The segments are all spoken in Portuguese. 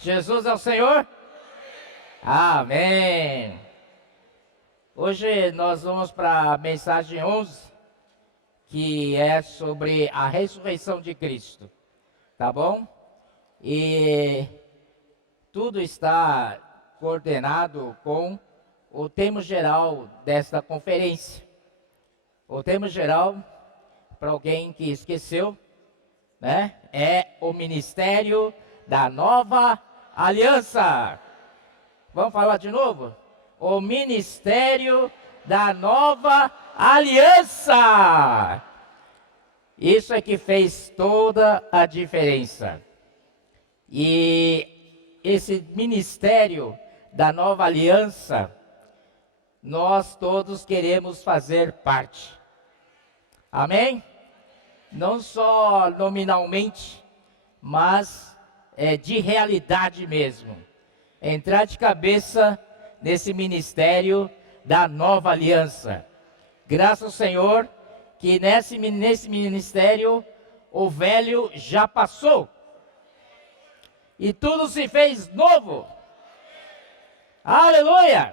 Jesus é o Senhor? Amém. Hoje nós vamos para a mensagem 11, que é sobre a ressurreição de Cristo, tá bom? E tudo está coordenado com o tema geral desta conferência. O tema geral, para alguém que esqueceu, né, é o ministério da nova aliança. Vamos falar de novo? O ministério da nova aliança. Isso é que fez toda a diferença. E esse ministério da nova aliança, nós todos queremos fazer parte. Amém? Não só nominalmente, mas de realidade mesmo. Entrar de cabeça nesse ministério da nova aliança. Graças ao Senhor que nesse ministério o velho já passou. E tudo se fez novo. Aleluia!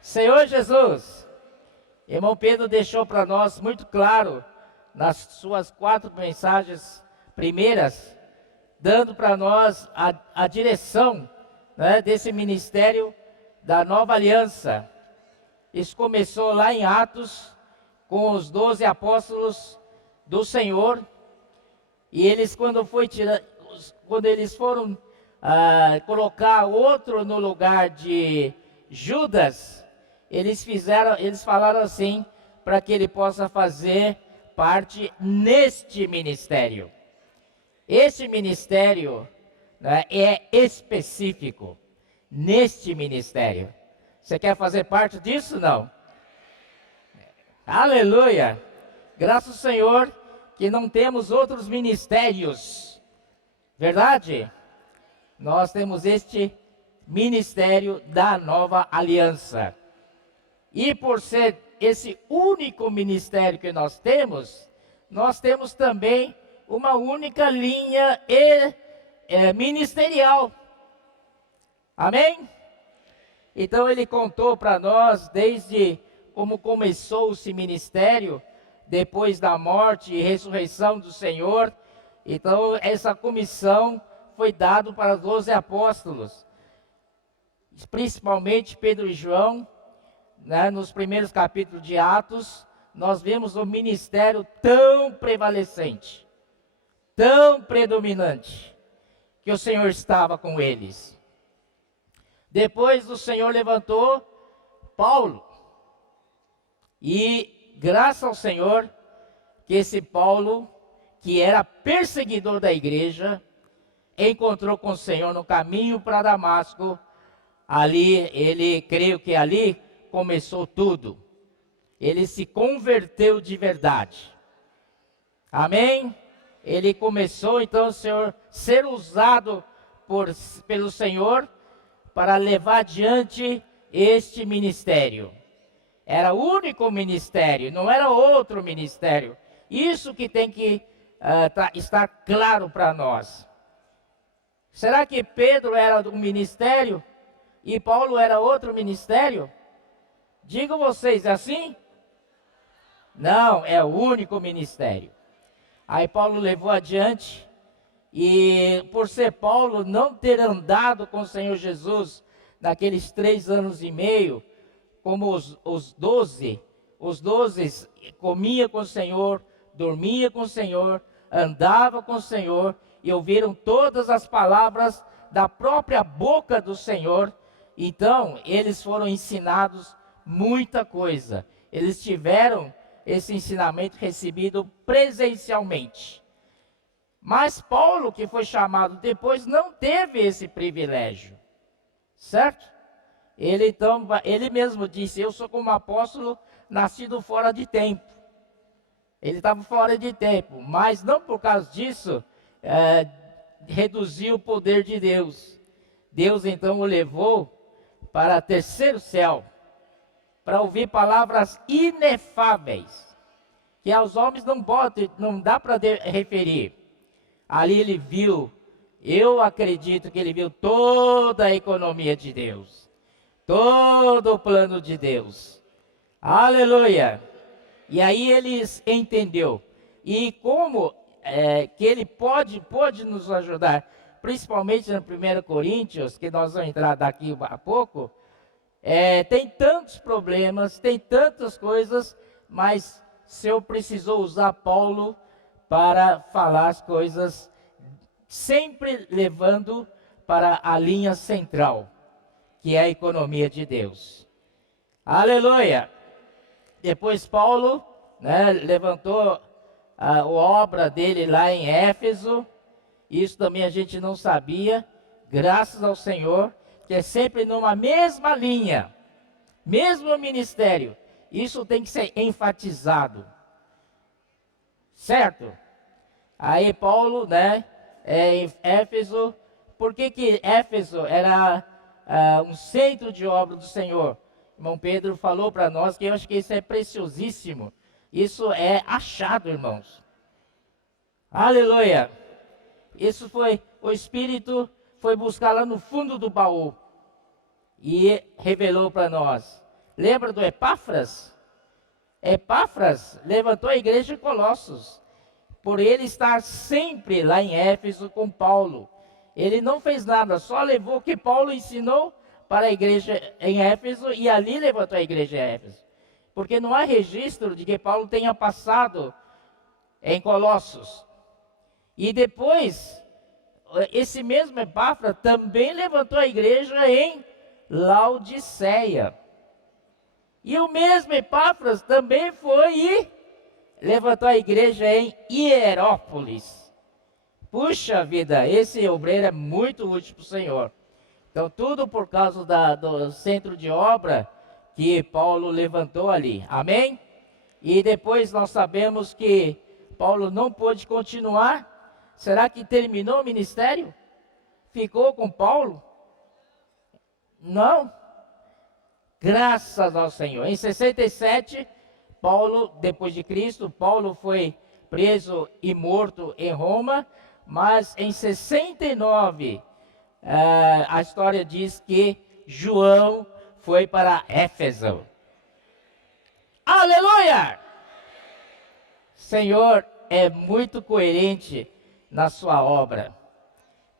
Senhor Jesus. Irmão Pedro deixou para nós muito claro nas suas 4 mensagens primeiras, dando para nós a direção, né, desse ministério da nova aliança. Isso começou lá em Atos, com os 12 apóstolos do Senhor, e eles quando eles foram colocar outro no lugar de Judas, eles falaram assim, para que ele possa fazer parte neste ministério. Esse ministério, né, é específico neste ministério. Você quer fazer parte disso? Não? Aleluia! Graças ao Senhor que não temos outros ministérios. Verdade? Nós temos este ministério da nova aliança. E por ser esse único ministério que nós temos também uma única linha ministerial. Amém? Então ele contou para nós desde como começou esse ministério, depois da morte e ressurreição do Senhor. Então essa comissão foi dada para os 12 apóstolos, principalmente Pedro e João. Né, nos primeiros capítulos de Atos, nós vemos o ministério tão prevalecente, tão predominante, que o Senhor estava com eles. Depois o Senhor levantou Paulo, e graças ao Senhor, que esse Paulo, que era perseguidor da igreja, encontrou com o Senhor no caminho para Damasco. Ali, creio que ali começou tudo. Ele se converteu de verdade. Amém? Ele começou então ser usado pelo Senhor para levar adiante este ministério. Era o único ministério, não era outro ministério. Isso que tem que estar claro para nós. Será que Pedro era um ministério e Paulo era outro ministério? Digo vocês, é assim? Não, é o único ministério. Aí Paulo levou adiante, e por ser Paulo não ter andado com o Senhor Jesus naqueles 3 anos e meio, como os 12 comia com o Senhor, dormia com o Senhor, andava com o Senhor, e ouviram todas as palavras da própria boca do Senhor. Então eles foram ensinados muita coisa. Eles tiveram esse ensinamento recebido presencialmente. Mas Paulo, que foi chamado depois, não teve esse privilégio. Certo? Ele mesmo disse: eu sou como apóstolo nascido fora de tempo. Ele estava fora de tempo, mas não por causa disso reduziu o poder de Deus. Deus então o levou para o 3º céu, para ouvir palavras inefáveis, que aos homens não dá para referir. Ali ele viu Eu acredito que ele viu toda a economia de Deus, todo o plano de Deus. Aleluia! E aí eles entendeu. E como que ele pode nos ajudar, principalmente no 1 Coríntios, que nós vamos entrar daqui a pouco, tem tantos problemas, tem tantas coisas, mas o Senhor precisou usar Paulo para falar as coisas, sempre levando para a linha central, que é a economia de Deus. Aleluia! Depois Paulo, né, levantou a obra dele lá em Éfeso. Isso também a gente não sabia, graças ao Senhor, que é sempre numa mesma linha, mesmo ministério. Isso tem que ser enfatizado, certo? Aí Paulo, né, em Éfeso, por que Éfeso era um centro de obra do Senhor? Irmão Pedro falou para nós que eu acho que isso é preciosíssimo. Isso é achado, irmãos. Aleluia! Isso foi, o Espírito foi buscar lá no fundo do baú e revelou para nós. Lembra do Epáfras? Epáfras levantou a igreja de Colossos, por ele estar sempre lá em Éfeso com Paulo. Ele não fez nada, só levou o que Paulo ensinou para a igreja em Éfeso e ali levantou a igreja em Éfeso. Porque não há registro de que Paulo tenha passado em Colossos. E depois, esse mesmo Epáfras também levantou a igreja em Laodiceia. E o mesmo Epáfras também foi e levantou a igreja em Hierópolis. Puxa vida, esse obreiro é muito útil para o Senhor. Então, tudo por causa do centro de obra que Paulo levantou ali. Amém? E depois nós sabemos que Paulo não pôde continuar. Será que terminou o ministério? Ficou com Paulo? Não. Graças ao Senhor. Em 67, Paulo, depois de Cristo, Paulo foi preso e morto em Roma, mas em 69, a história diz que João foi para Éfeso. Aleluia! Senhor é muito coerente na sua obra.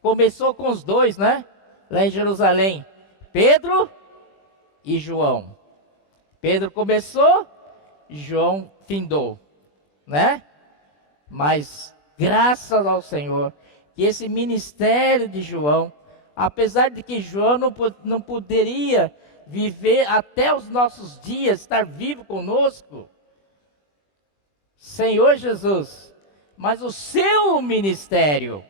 Começou com os dois, né? Lá em Jerusalém, Pedro e João. Pedro começou, João findou, né? Mas graças ao Senhor, que esse ministério de João, apesar de que João não poderia viver até os nossos dias, estar vivo conosco, Senhor Jesus, mas o seu ministério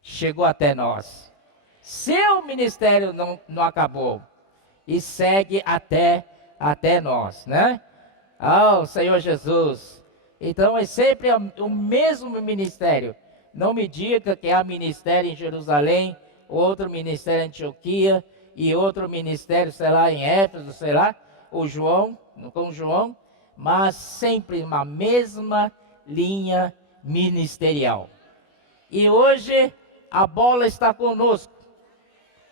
chegou até nós. Seu ministério não acabou e segue até nós, né? Oh, Senhor Jesus. Então é sempre o mesmo ministério. Não me diga que há ministério em Jerusalém, outro ministério em Antioquia e outro ministério, sei lá, em Éfeso, sei lá, com João, mas sempre uma mesma linha ministerial. E hoje a bola está conosco.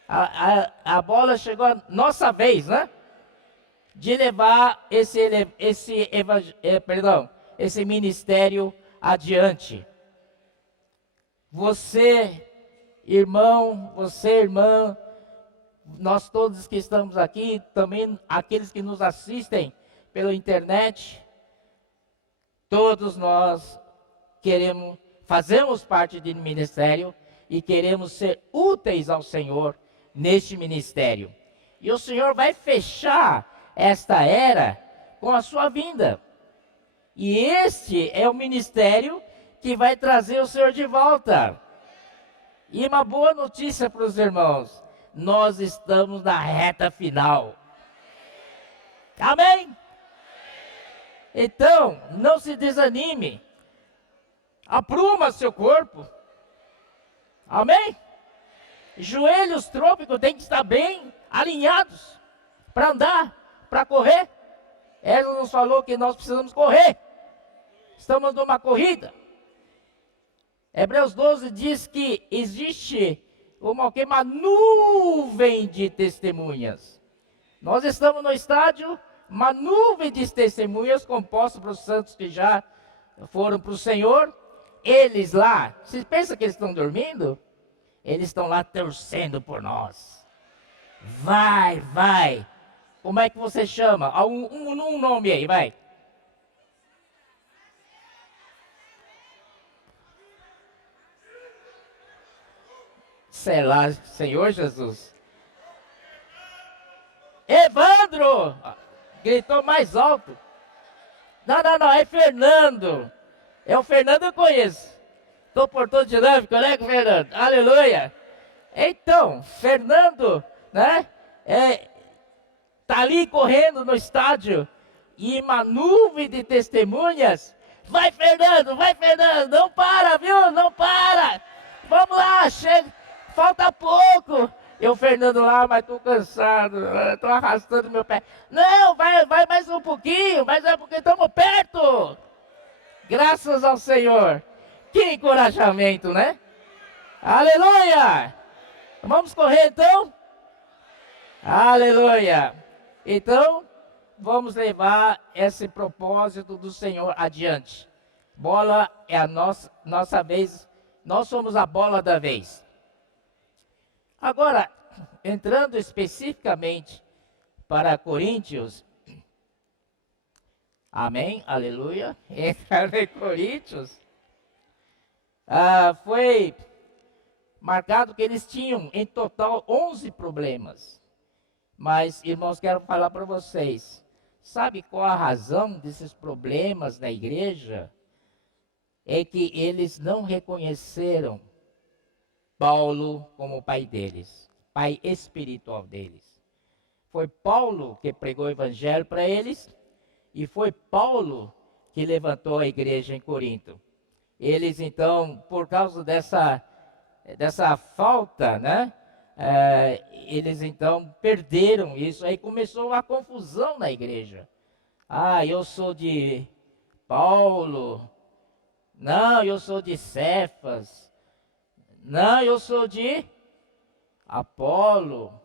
A bola chegou a nossa vez, né? De levar esse ministério adiante. Você, irmão, você, irmã, nós todos que estamos aqui, também aqueles que nos assistem pela internet, todos nós fazemos parte do ministério e queremos ser úteis ao Senhor neste ministério. E o Senhor vai fechar esta era com a sua vinda. E este é o ministério que vai trazer o Senhor de volta. E uma boa notícia para os irmãos: nós estamos na reta final. Amém? Então, não se desanime. Apruma seu corpo. Amém? Joelhos trôpicos têm que estar bem alinhados para andar, para correr. Ela nos falou que nós precisamos correr. Estamos numa corrida. Hebreus 12 diz que existe uma nuvem de testemunhas. Nós estamos no estádio, uma nuvem de testemunhas composta para os santos que já foram para o Senhor. Eles lá, você pensa que eles estão dormindo? Eles estão lá torcendo por nós. Vai, vai. Como é que você chama? Um nome aí, vai. Sei lá, Senhor Jesus. Evandro! Gritou mais alto. Não, é Fernando. É o Fernando eu conheço. Estou por todo dinâmico, né, Fernando? Aleluia. Então, Fernando, né? Tá ali correndo no estádio e uma nuvem de testemunhas. Vai, Fernando, não para, viu? Não para. Vamos lá, chega. Falta pouco. Eu, Fernando lá, mas tô cansado, tô arrastando meu pé. Não, vai mais um pouquinho, estamos perto. Graças ao Senhor. Que encorajamento, né? Aleluia! Vamos correr então? Aleluia! Então, vamos levar esse propósito do Senhor adiante. Bola é a nossa vez, nós somos a bola da vez. Agora, entrando especificamente para Coríntios, amém, aleluia, entrando em Coríntios, foi marcado que eles tinham em total 11 problemas. Mas, irmãos, quero falar para vocês, sabe qual a razão desses problemas na igreja? É que eles não reconheceram Paulo como o pai deles, pai espiritual deles. Foi Paulo que pregou o evangelho para eles e foi Paulo que levantou a igreja em Corinto. Eles então, por causa dessa falta, né? Eles então perderam isso. Aí começou a confusão na igreja. Eu sou de Paulo. Não, eu sou de Cefas. Não, eu sou de Apolo.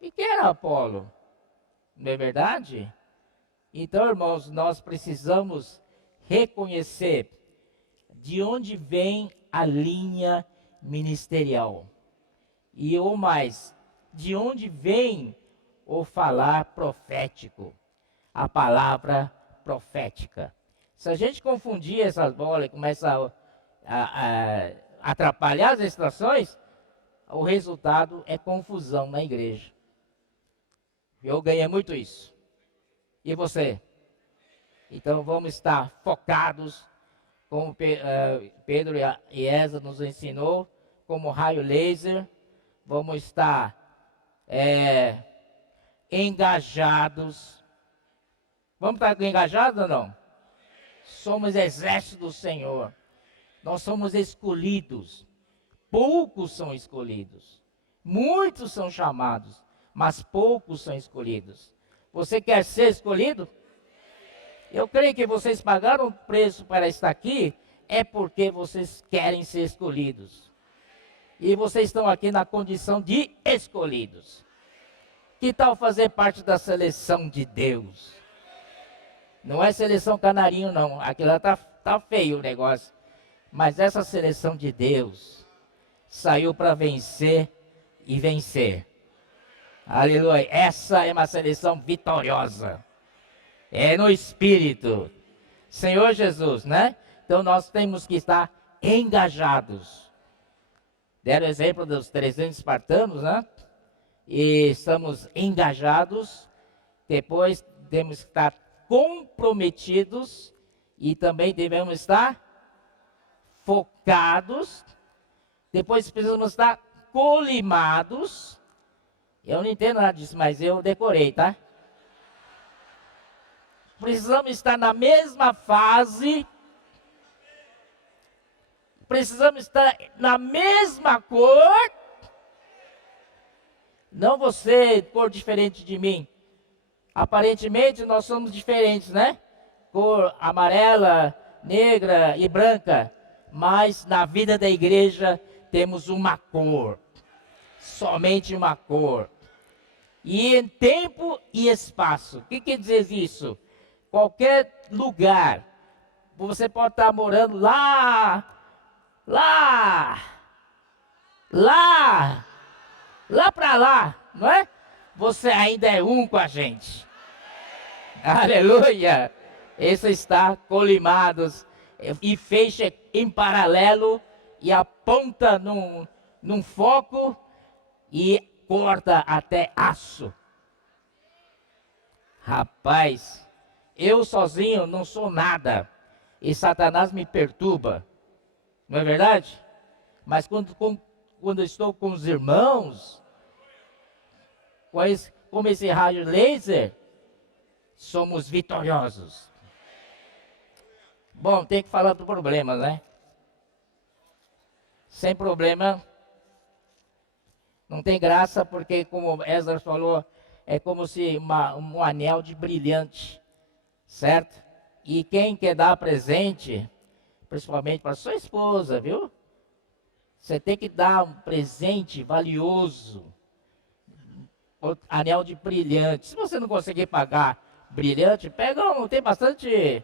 E quem era Apolo? Não é verdade? Então, irmãos, nós precisamos reconhecer de onde vem a linha ministerial. E ou mais, de onde vem o falar profético, a palavra profética. Se a gente confundir essas bolas e começa a atrapalhar as estações, o resultado é confusão na igreja. Eu ganhei muito isso. E você? Então vamos estar focados, como Pedro e Esa nos ensinou, como raio laser. Vamos estar engajados. Vamos estar engajados ou não? Somos exército do Senhor. Nós somos escolhidos. Poucos são escolhidos. Muitos são chamados, mas poucos são escolhidos. Você quer ser escolhido? Eu creio que vocês pagaram o preço para estar aqui, é porque vocês querem ser escolhidos. E vocês estão aqui na condição de escolhidos. Que tal fazer parte da seleção de Deus? Não é seleção canarinho, não. Aqui lá tá feio o negócio. Mas essa seleção de Deus saiu para vencer e vencer. Aleluia. Essa é uma seleção vitoriosa. É no Espírito. Senhor Jesus, né? Então nós temos que estar engajados. Deram o exemplo dos 300 espartanos, né? E estamos engajados. Depois temos que estar comprometidos. E também devemos estar focados. Depois precisamos estar colimados. Eu não entendo nada disso, mas eu decorei, tá? Precisamos estar na mesma fase. Precisamos estar na mesma cor. Não você, cor diferente de mim. Aparentemente nós somos diferentes, né? Cor amarela, negra e branca. mas na vida da igreja temos uma cor, somente uma cor. E em tempo e espaço. O que quer dizer isso? Qualquer lugar, você pode estar morando lá para lá, não é? Você ainda é um com a gente. Aleluia! Esse está colimados e fecha em paralelo e aponta num foco e corta até aço. Rapaz, eu sozinho não sou nada e Satanás me perturba, não é verdade? Mas quando estou com os irmãos, como esse raio laser, somos vitoriosos. Bom, tem que falar do problema, né? Sem problema, não tem graça, porque como Esdras falou, é como se um anel de brilhante, certo? E quem quer dar presente, principalmente para sua esposa, viu? Você tem que dar um presente valioso, anel de brilhante. Se você não conseguir pagar brilhante, tem bastante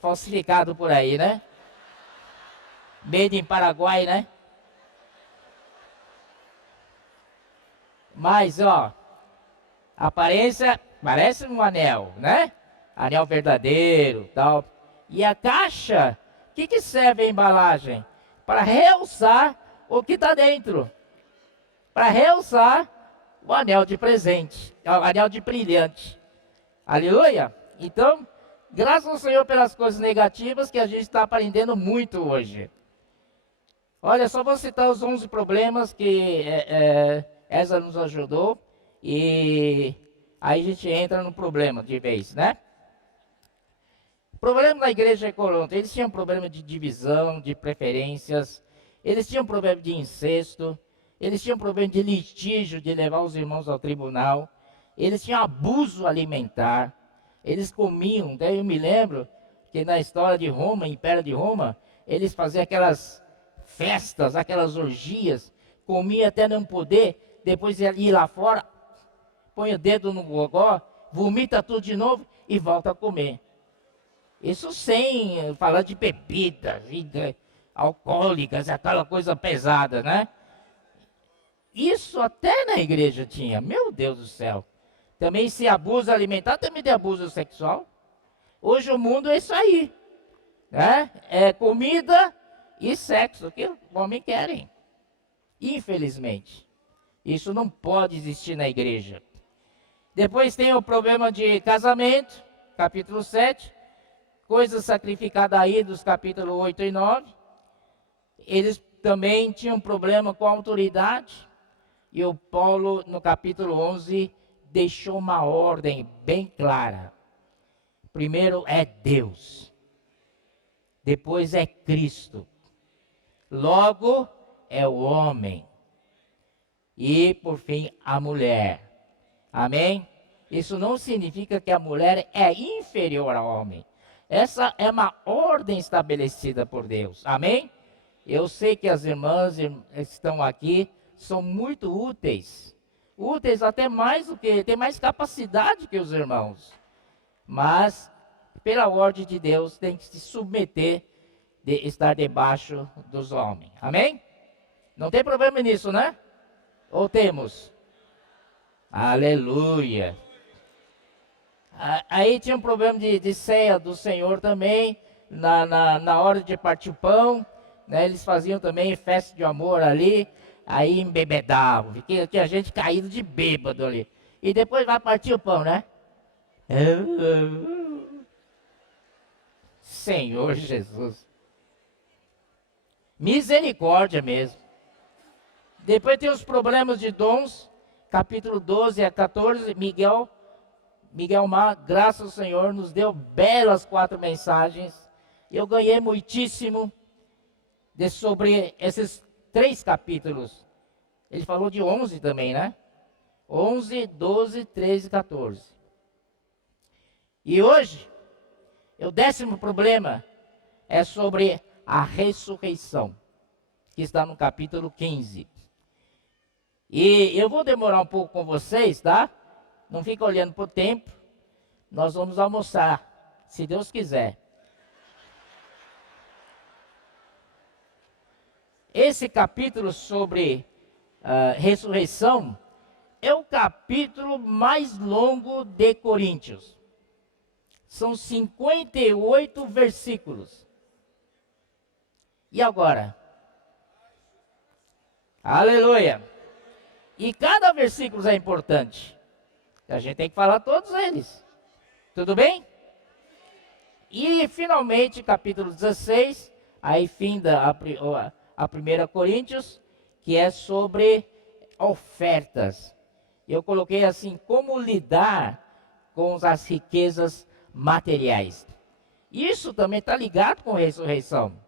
falsificado por aí, né? Made em Paraguai, né? Mas, aparência parece um anel, né? Anel verdadeiro, tal. E a caixa, o que serve a embalagem? Para realçar o que está dentro. Para realçar o anel de presente, o anel de brilhante. Aleluia! Então, graças ao Senhor pelas coisas negativas que a gente está aprendendo muito hoje. Olha, só vou citar os 11 problemas que essa nos ajudou. E aí a gente entra no problema de vez, né? O problema da igreja de Corinto, eles tinham problema de divisão, de preferências. Eles tinham problema de incesto. Eles tinham problema de litígio, de levar os irmãos ao tribunal. Eles tinham abuso alimentar. Eles comiam. Daí eu me lembro que na história de Roma, Império de Roma, eles faziam aquelas festas, aquelas orgias. Comiam até não poder. Depois ia lá fora, põe o dedo no gogó, vomita tudo de novo e volta a comer. Isso sem falar de bebidas, alcoólicas, aquela coisa pesada, né? Isso até na igreja tinha, meu Deus do céu. Também se abuso alimentar, também tem abuso sexual. Hoje o mundo é isso aí, né? É comida e sexo, que os homens querem. Infelizmente, isso não pode existir na igreja. Depois tem o problema de casamento, capítulo 7. Coisas sacrificadas aí dos capítulos 8 e 9. Eles também tinham problema com a autoridade. E o Paulo, no capítulo 11, deixou uma ordem bem clara. Primeiro é Deus. Depois é Cristo. Logo é o homem. E, por fim, a mulher. Amém? Isso não significa que a mulher é inferior ao homem. Essa é uma ordem estabelecida por Deus. Amém? Eu sei que as irmãs que estão aqui são muito úteis. Úteis até mais do que, tem mais capacidade que os irmãos. Mas, pela ordem de Deus, tem que se submeter de estar debaixo dos homens. Amém? Não tem problema nisso, né? Ou temos? Aleluia. Aí tinha um problema de ceia do Senhor também, na hora de partir o pão, né, eles faziam também festa de amor ali, aí embebedavam, tinha gente caído de bêbado ali. E depois vai partir o pão, né? Senhor Jesus. Misericórdia mesmo. Depois tem os problemas de dons, capítulo 12 a 14, Miguel Mar, graças ao Senhor, nos deu belas 4 mensagens. Eu ganhei muitíssimo sobre esses 3 capítulos. Ele falou de 11 também, né? 11, 12, 13 e 14. E hoje, o 10º problema é sobre a ressurreição, que está no capítulo 15. E eu vou demorar um pouco com vocês, tá? Não fica olhando para o tempo. Nós vamos almoçar, se Deus quiser. Esse capítulo sobre ressurreição é o capítulo mais longo de Coríntios. São 58 versículos. E agora? Aleluia! E cada versículo é importante. A gente tem que falar todos eles. Tudo bem? E finalmente, capítulo 16, aí finda a 1 Coríntios, que é sobre ofertas. Eu coloquei assim, como lidar com as riquezas materiais. Isso também está ligado com ressurreição.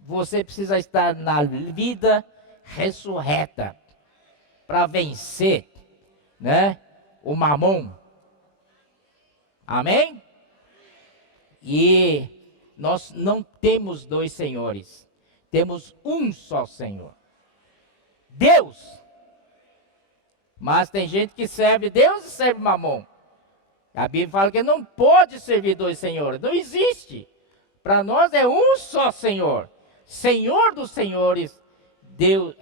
Você precisa estar na vida ressurreta para vencer, né, o mamon. Amém? E nós não temos dois senhores. Temos um só Senhor. Deus. Mas tem gente que serve Deus e serve mamon. A Bíblia fala que não pode servir dois senhores. Não existe. Para nós é um só Senhor. Senhor dos senhores. Deus,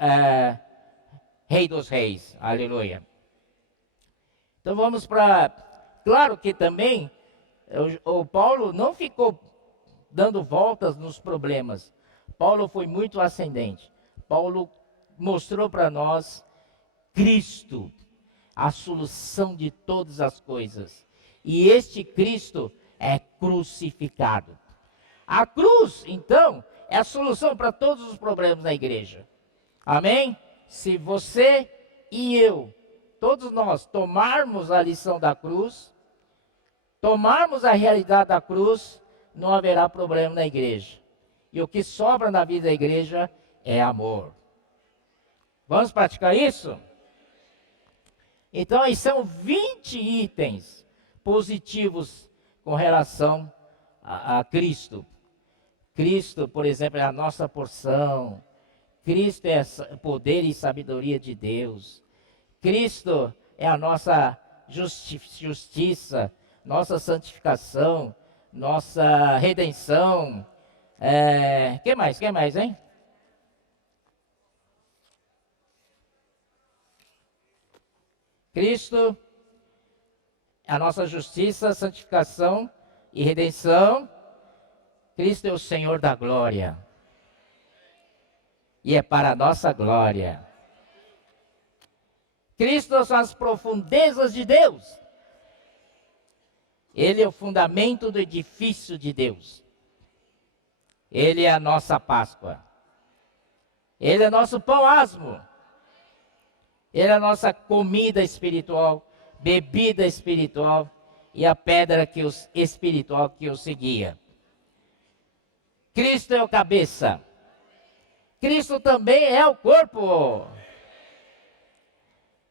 Rei dos reis. Aleluia. Então vamos para... Claro que também o Paulo não ficou dando voltas nos problemas. Paulo foi muito ascendente. Paulo mostrou para nós Cristo, a solução de todas as coisas. E este Cristo é crucificado. A cruz, então, é a solução para todos os problemas da igreja. Amém? Se você e eu, todos nós, tomarmos a lição da cruz, tomarmos a realidade da cruz, não haverá problema na igreja. E o que sobra na vida da igreja é amor. Vamos praticar isso? Então, aí são 20 itens positivos com relação a Cristo. Cristo, por exemplo, é a nossa porção. Cristo é poder e sabedoria de Deus. Cristo é a nossa justiça, nossa santificação, nossa redenção. Que mais, hein? Cristo é a nossa justiça, santificação e redenção. Cristo é o Senhor da glória. E é para a nossa glória. Cristo são as profundezas de Deus. Ele é o fundamento do edifício de Deus. Ele é a nossa Páscoa. Ele é nosso pão asmo. Ele é a nossa comida espiritual, bebida espiritual e a pedra espiritual que o seguia. Cristo é o cabeça. Cristo também é o corpo.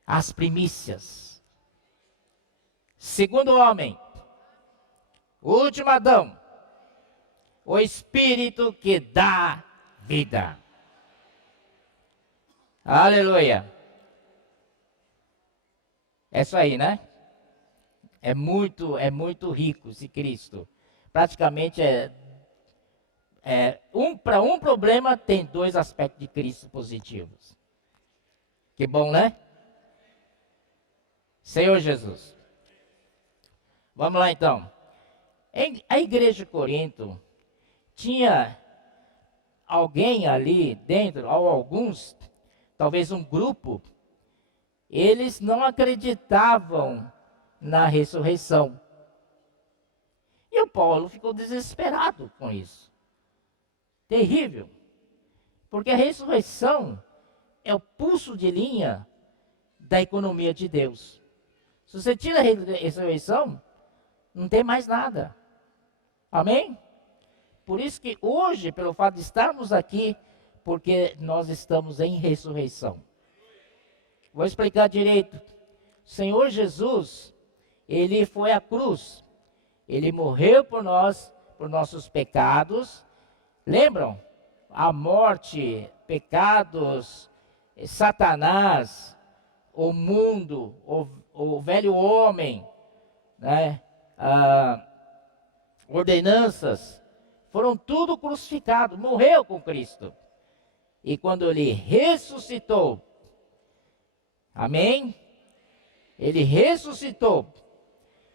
As primícias. Segundo homem. O último Adão. O Espírito que dá vida. Aleluia. É isso aí, né? É muito rico esse Cristo. Praticamente para um problema tem dois aspectos de Cristo positivos. Que bom, né? Senhor Jesus. Vamos lá então. A igreja de Corinto tinha alguém ali dentro, ou alguns, talvez um grupo, eles não acreditavam na ressurreição. E o Paulo ficou desesperado com isso. Terrível. Porque a ressurreição é o pulso de linha da economia de Deus. Se você tira a ressurreição, não tem mais nada. Amém? Por isso que hoje, pelo fato de estarmos aqui, porque nós estamos em ressurreição. Vou explicar direito. O Senhor Jesus, Ele foi à cruz. Ele morreu por nós, por nossos pecados. Lembram? a morte, pecados, Satanás, o mundo, o velho homem, né? Ordenanças, foram tudo crucificados, morreu com Cristo. E quando ele ressuscitou, amém? Ele ressuscitou,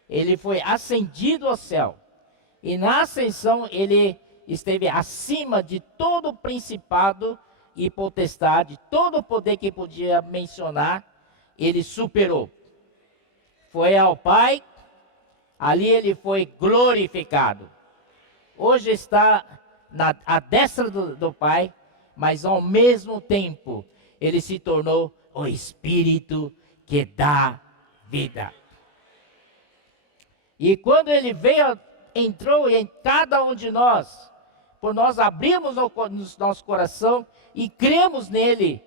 ele foi ascendido ao céu. E na ascensão ele esteve acima de todo o principado e potestade, todo o poder que podia mencionar, ele superou. Foi ao Pai, ali ele foi glorificado. Hoje está à destra do Pai, mas ao mesmo tempo ele se tornou o Espírito que dá vida. E quando ele veio, entrou em cada um de nós, por nós abrirmos o nosso coração e cremos nele,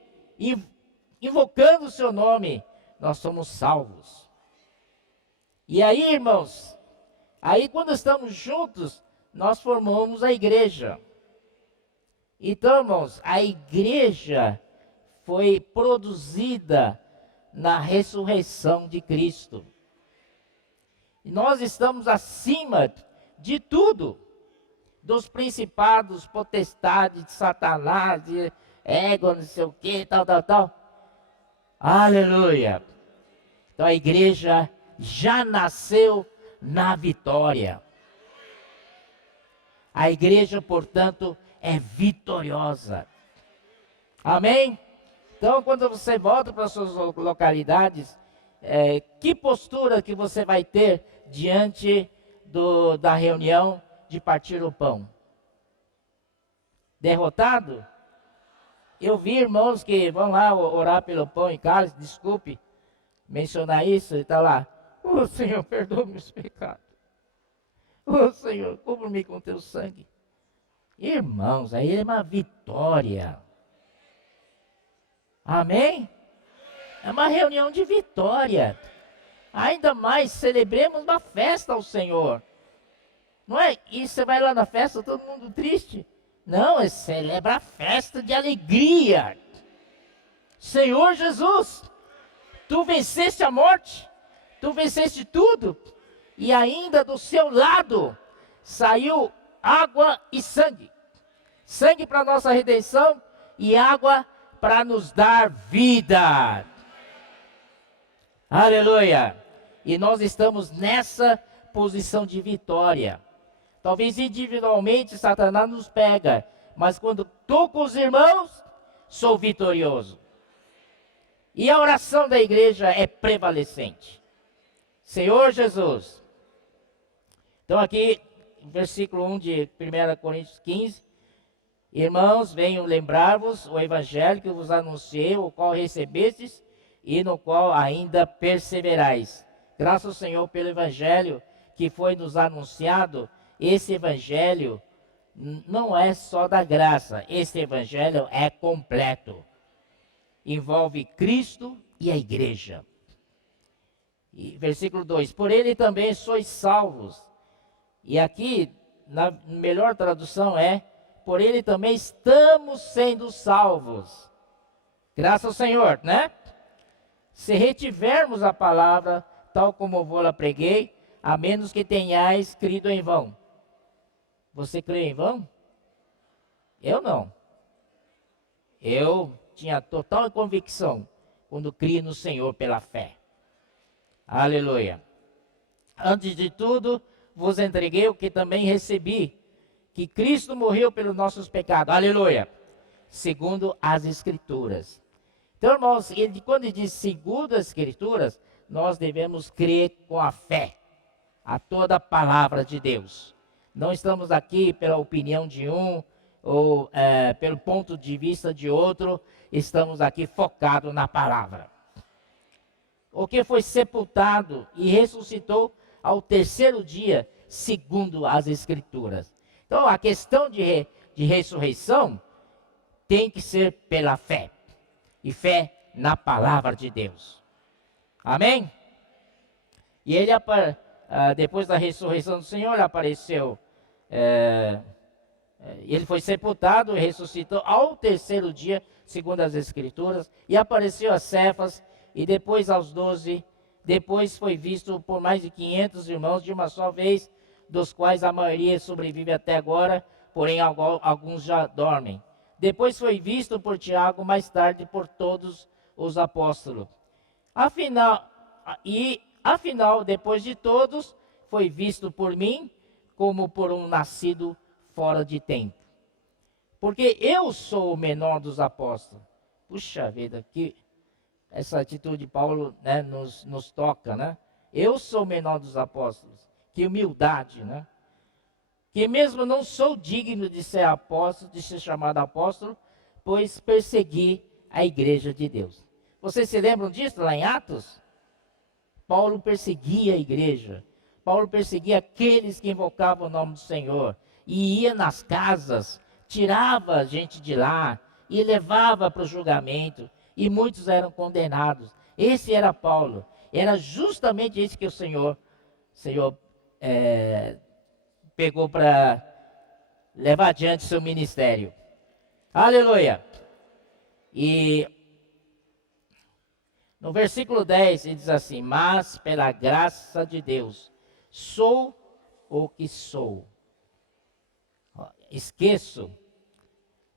invocando o seu nome, nós somos salvos. E aí, irmãos, aí quando estamos juntos, nós formamos a igreja. Então, irmãos, a igreja foi produzida na ressurreição de Cristo. E nós estamos acima de tudo, dos principados, potestades, de Satanás, de ego, não sei o que, tal. Aleluia! Então a igreja já nasceu na vitória. A igreja, portanto, é vitoriosa. Amém? Então, quando você volta para as suas localidades, que postura que você vai ter diante da reunião de partir o pão? Derrotado? Eu vi irmãos que vão lá orar pelo pão e cálice, desculpe mencionar isso, ele está lá. Ô Senhor, perdoa meus pecados. Ô Senhor, cubra-me com teu sangue. Irmãos, aí é uma vitória. Amém? É uma reunião de vitória. Ainda mais, celebremos uma festa ao Senhor. Não é? E você vai lá na festa, todo mundo triste. Não, celebra a festa de alegria. Senhor Jesus, tu venceste a morte, tu venceste tudo, e ainda do seu lado saiu água e sangue. Sangue para nossa redenção e água para nos dar vida. Aleluia! E nós estamos nessa posição de vitória. Talvez individualmente Satanás nos pega, mas quando estou com os irmãos, sou vitorioso. E a oração da igreja é prevalecente. Senhor Jesus. Então aqui, versículo 1 de 1 Coríntios 15. Irmãos, venho lembrar-vos o evangelho que vos anunciei, o qual recebestes e no qual ainda perseverais. Graças ao Senhor pelo evangelho que foi nos anunciado. Esse evangelho não é só da graça, esse evangelho é completo. Envolve Cristo e a igreja. E, versículo 2, por ele também sois salvos. E aqui, na melhor tradução por ele também estamos sendo salvos. Graças ao Senhor, né? Se retivermos a palavra, tal como vou-la preguei, a menos que tenhais crido em vão. Você crê em vão? Eu não. Eu tinha total convicção quando criei no Senhor pela fé. Aleluia. Antes de tudo, vos entreguei o que também recebi, que Cristo morreu pelos nossos pecados. Aleluia. Segundo as Escrituras. Então, irmãos, quando ele diz segundo as Escrituras, nós devemos crer com a fé a toda a palavra de Deus. Não estamos aqui pela opinião de um ou pelo ponto de vista de outro, estamos aqui focados na palavra. O que foi sepultado e ressuscitou ao terceiro dia, segundo as Escrituras. Então, a questão de ressurreição tem que ser pela fé. E fé na palavra de Deus. Amém? E ele, depois da ressurreição do Senhor, apareceu Ele foi sepultado e ressuscitou ao terceiro dia, segundo as Escrituras, e apareceu a Cefas, e depois aos 12. Depois foi visto por mais de 500 irmãos de uma só vez, dos quais a maioria sobrevive até agora, porém alguns já dormem. Depois foi visto por Tiago, mais tarde por todos os apóstolos. Afinal, depois de todos, foi visto por mim, como por um nascido fora de tempo. Porque eu sou o menor dos apóstolos. Puxa vida, que essa atitude de Paulo, né, nos toca, né? Eu sou o menor dos apóstolos. Que humildade, né? Que mesmo não sou digno de ser apóstolo, de ser chamado apóstolo, pois persegui a igreja de Deus. Vocês se lembram disso lá em Atos? Paulo perseguia a igreja. Paulo perseguia aqueles que invocavam o nome do Senhor. E ia nas casas, tirava a gente de lá e levava para o julgamento. E muitos eram condenados. Esse era Paulo. Era justamente isso que o Senhor pegou para levar adiante seu ministério. Aleluia! E no versículo 10 ele diz assim: mas pela graça de Deus, sou o que sou. Esqueço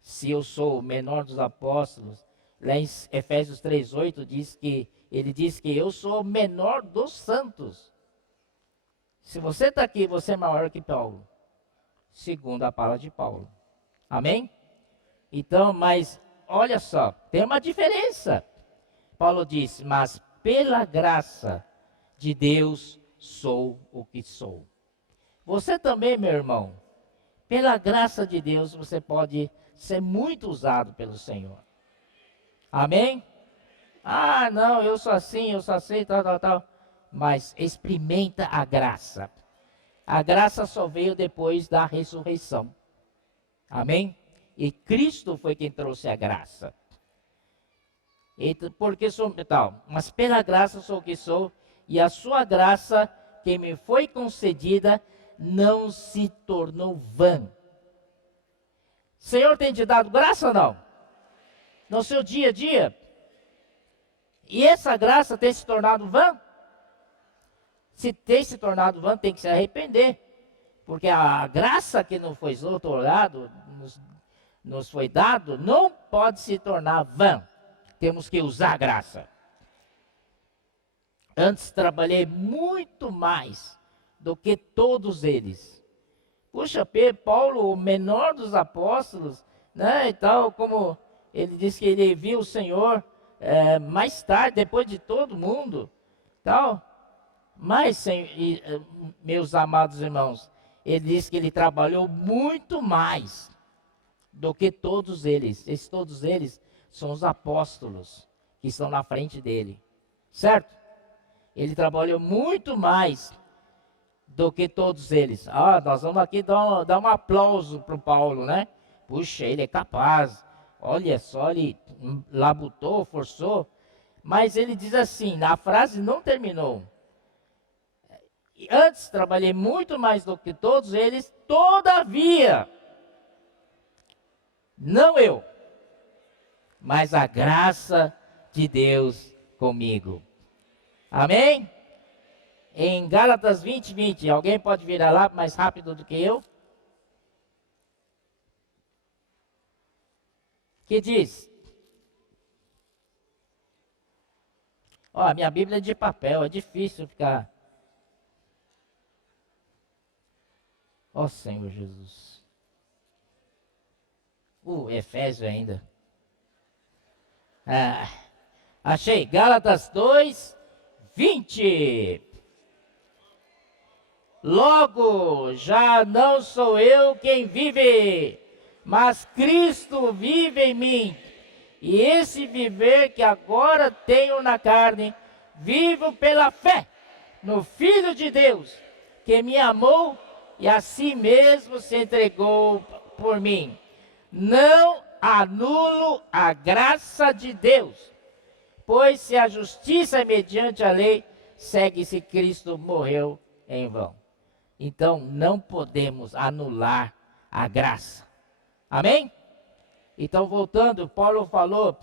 se eu sou o menor dos apóstolos. Lá em Efésios 3:8 ele diz que eu sou o menor dos santos. Se você está aqui, você é maior que Paulo, segundo a palavra de Paulo. Amém? Então, mas olha só, tem uma diferença. Paulo disse: mas pela graça de Deus sou o que sou. Você também, meu irmão, pela graça de Deus, você pode ser muito usado pelo Senhor. Amém? Ah, não, eu sou assim, tal. Mas experimenta a graça. A graça só veio depois da ressurreição. Amém? E Cristo foi quem trouxe a graça. Porque sou tal, mas pela graça sou o que sou, e a sua graça que me foi concedida não se tornou vã. Senhor tem te dado graça ou não? No seu dia a dia? E essa graça tem se tornado vã? Se tem se tornado vã, tem que se arrepender. Porque a graça que nos foi otorgado, nos foi dado, não pode se tornar vã. Temos que usar a graça. Antes trabalhei muito mais do que todos eles. Puxa, Paulo, o menor dos apóstolos, né, e tal, como ele disse que ele viu o Senhor mais tarde, depois de todo mundo, tal. Mas, meus amados irmãos, ele disse que ele trabalhou muito mais do que todos eles. Todos eles são os apóstolos que estão na frente dele, certo? Ele trabalhou muito mais do que todos eles. Nós vamos aqui dar um aplauso para o Paulo, né? Puxa, ele é capaz. Olha só, ele labutou, forçou. Mas ele diz assim, a frase não terminou. Antes trabalhei muito mais do que todos eles, todavia, não eu, mas a graça de Deus comigo. Amém? Em Gálatas 20:20, alguém pode virar lá mais rápido do que eu? Que diz? A minha Bíblia é de papel, é difícil ficar. Senhor Jesus. Efésio ainda. Achei, Gálatas 2:20. Logo, já não sou eu quem vive, mas Cristo vive em mim. E esse viver que agora tenho na carne, vivo pela fé no Filho de Deus, que me amou e a si mesmo se entregou por mim. Não anulo a graça de Deus, pois se a justiça é mediante a lei, segue-se Cristo morreu em vão. Então não podemos anular a graça. Amém? Então, voltando, Paulo falou,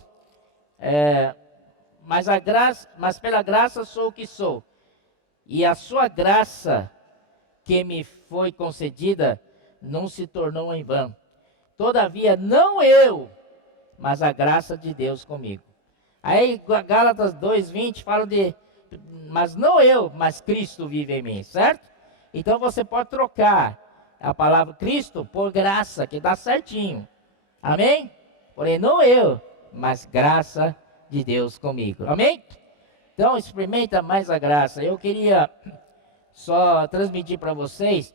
mas pela graça sou o que sou. E a sua graça que me foi concedida não se tornou em vão. Todavia, não eu, mas a graça de Deus comigo. Aí, Gálatas 2:20 fala mas não eu, mas Cristo vive em mim, certo? Então, você pode trocar a palavra Cristo por graça, que dá certinho. Amém? Porém, não eu, mas graça de Deus comigo. Amém? Então, experimenta mais a graça. Eu queria só transmitir para vocês,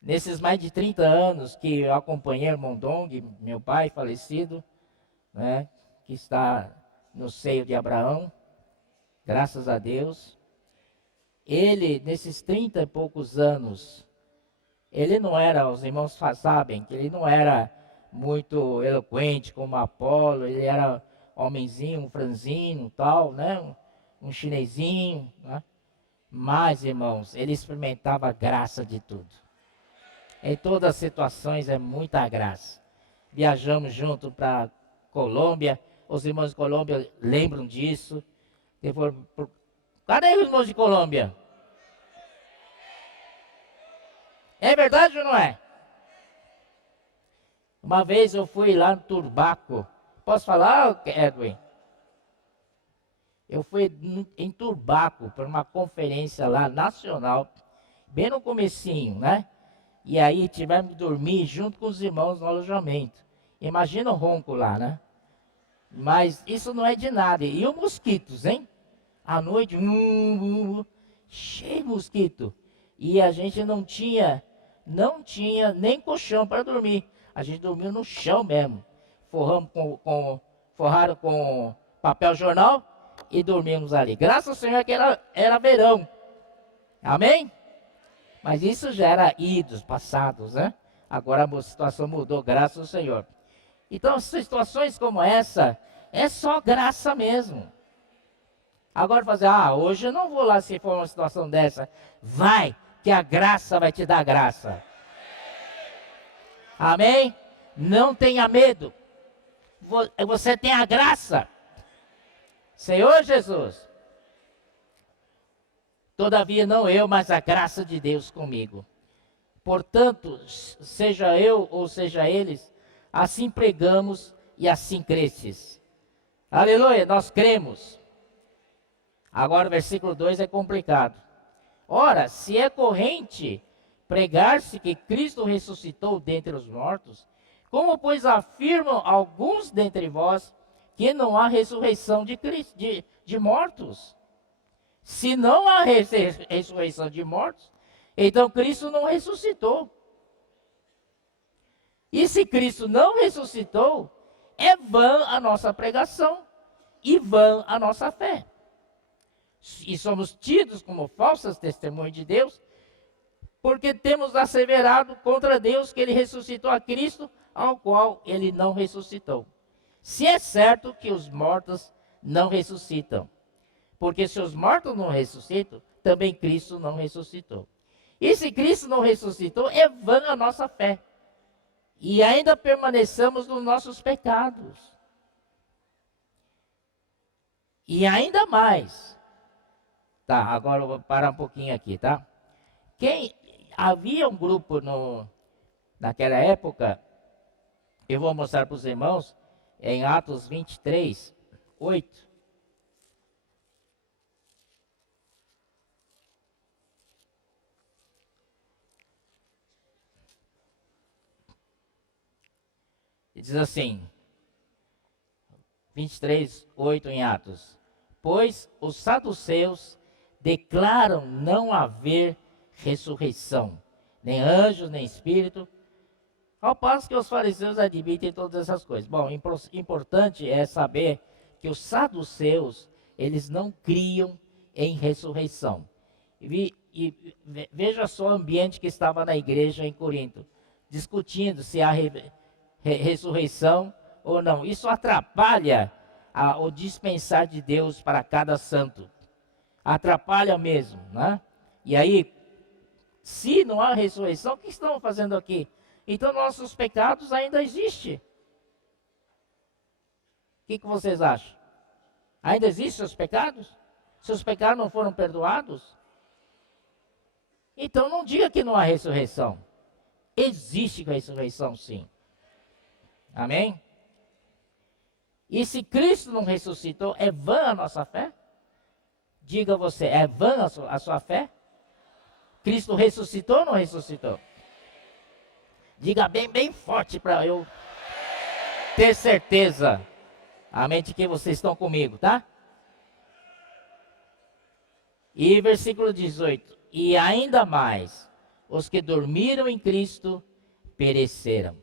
nesses mais de 30 anos que eu acompanhei o irmão Dong, meu pai falecido, né, que está no seio de Abraão, graças a Deus. Ele, nesses 30 e poucos anos, ele não era, os irmãos sabem, que ele não era muito eloquente como Apolo, ele era homenzinho, um franzino, tal, né, um chinesinho, né? Mas, irmãos, ele experimentava a graça de tudo. Em todas as situações é muita graça. Viajamos junto para Colômbia, os irmãos de Colômbia lembram disso. Cadê os irmãos de Colômbia? É verdade ou não é? Uma vez eu fui lá no Turbaco. Posso falar, Edwin? Eu fui em Turbaco para uma conferência lá, nacional, bem no comecinho, né? E aí tivemos que dormir junto com os irmãos no alojamento. Imagina o ronco lá, né? Mas isso não é de nada. E os mosquitos, hein? À noite, cheio de mosquito. E a gente não tinha nem colchão para dormir. A gente dormiu no chão mesmo. Forraram com papel jornal e dormimos ali. Graças ao Senhor que era verão. Amém? Mas isso já era idos, passados, né? Agora a situação mudou, graças ao Senhor. Então, situações como essa, é só graça mesmo. Agora fazer, hoje eu não vou lá se for uma situação dessa. Vai, que a graça vai te dar graça. Amém? Não tenha medo. Você tem a graça. Senhor Jesus. Todavia não eu, mas a graça de Deus comigo. Portanto, seja eu ou seja eles, assim pregamos e assim cresces. Aleluia, nós cremos. Agora o versículo 2 é complicado. Ora, se é corrente pregar-se que Cristo ressuscitou dentre os mortos, como pois afirmam alguns dentre vós que não há ressurreição de mortos? Se não há ressurreição de mortos, então Cristo não ressuscitou. E se Cristo não ressuscitou, é vã a nossa pregação e vã a nossa fé. E somos tidos como falsas testemunhas de Deus, porque temos asseverado contra Deus que ele ressuscitou a Cristo, ao qual ele não ressuscitou. Se é certo que os mortos não ressuscitam, porque se os mortos não ressuscitam, também Cristo não ressuscitou. E se Cristo não ressuscitou, é vã a nossa fé. E ainda permaneçamos nos nossos pecados. E ainda mais. Tá, agora eu vou parar um pouquinho aqui, tá? Havia um grupo naquela época, eu vou mostrar para os irmãos, em Atos 23, 8. Diz assim, 23, 8 em Atos. Pois os saduceus declaram não haver ressurreição, nem anjos, nem espírito, ao passo que os fariseus admitem todas essas coisas. Bom, importante é saber que os saduceus, eles não criam em ressurreição. E veja só o ambiente que estava na igreja em Corinto, discutindo se há ressurreição ou não. Isso atrapalha o dispensar de Deus para cada santo. Atrapalha mesmo, né? E aí, se não há ressurreição, o que estão fazendo aqui? Então nossos pecados ainda existem. O que vocês acham? Ainda existem seus pecados? Seus pecados não foram perdoados? Então não diga que não há ressurreição. Existe ressurreição, sim. Amém? E se Cristo não ressuscitou, é vã a nossa fé? Diga você, é vã a sua fé? Cristo ressuscitou ou não ressuscitou? Diga bem forte para eu ter certeza. Amém? De que vocês estão comigo, tá? E versículo 18. E ainda mais, os que dormiram em Cristo pereceram.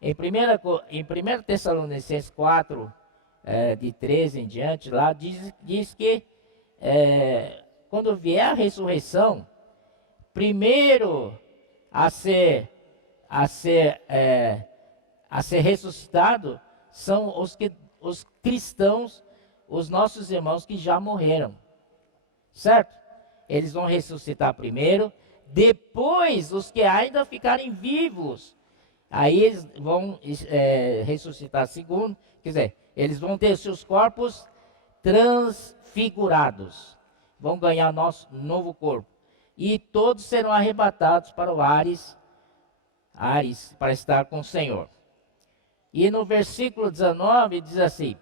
Em 1 Tessalonicenses 4, de 13 em diante, lá diz que quando vier a ressurreição, primeiro a ser ressuscitado são os cristãos, os nossos irmãos que já morreram, certo? Eles vão ressuscitar primeiro, depois os que ainda ficarem vivos, aí eles vão ressuscitar segundo, quer dizer, eles vão ter seus corpos transfigurados, vão ganhar nosso novo corpo, e todos serão arrebatados para o Ares, para estar com o Senhor. E no versículo 19 diz assim: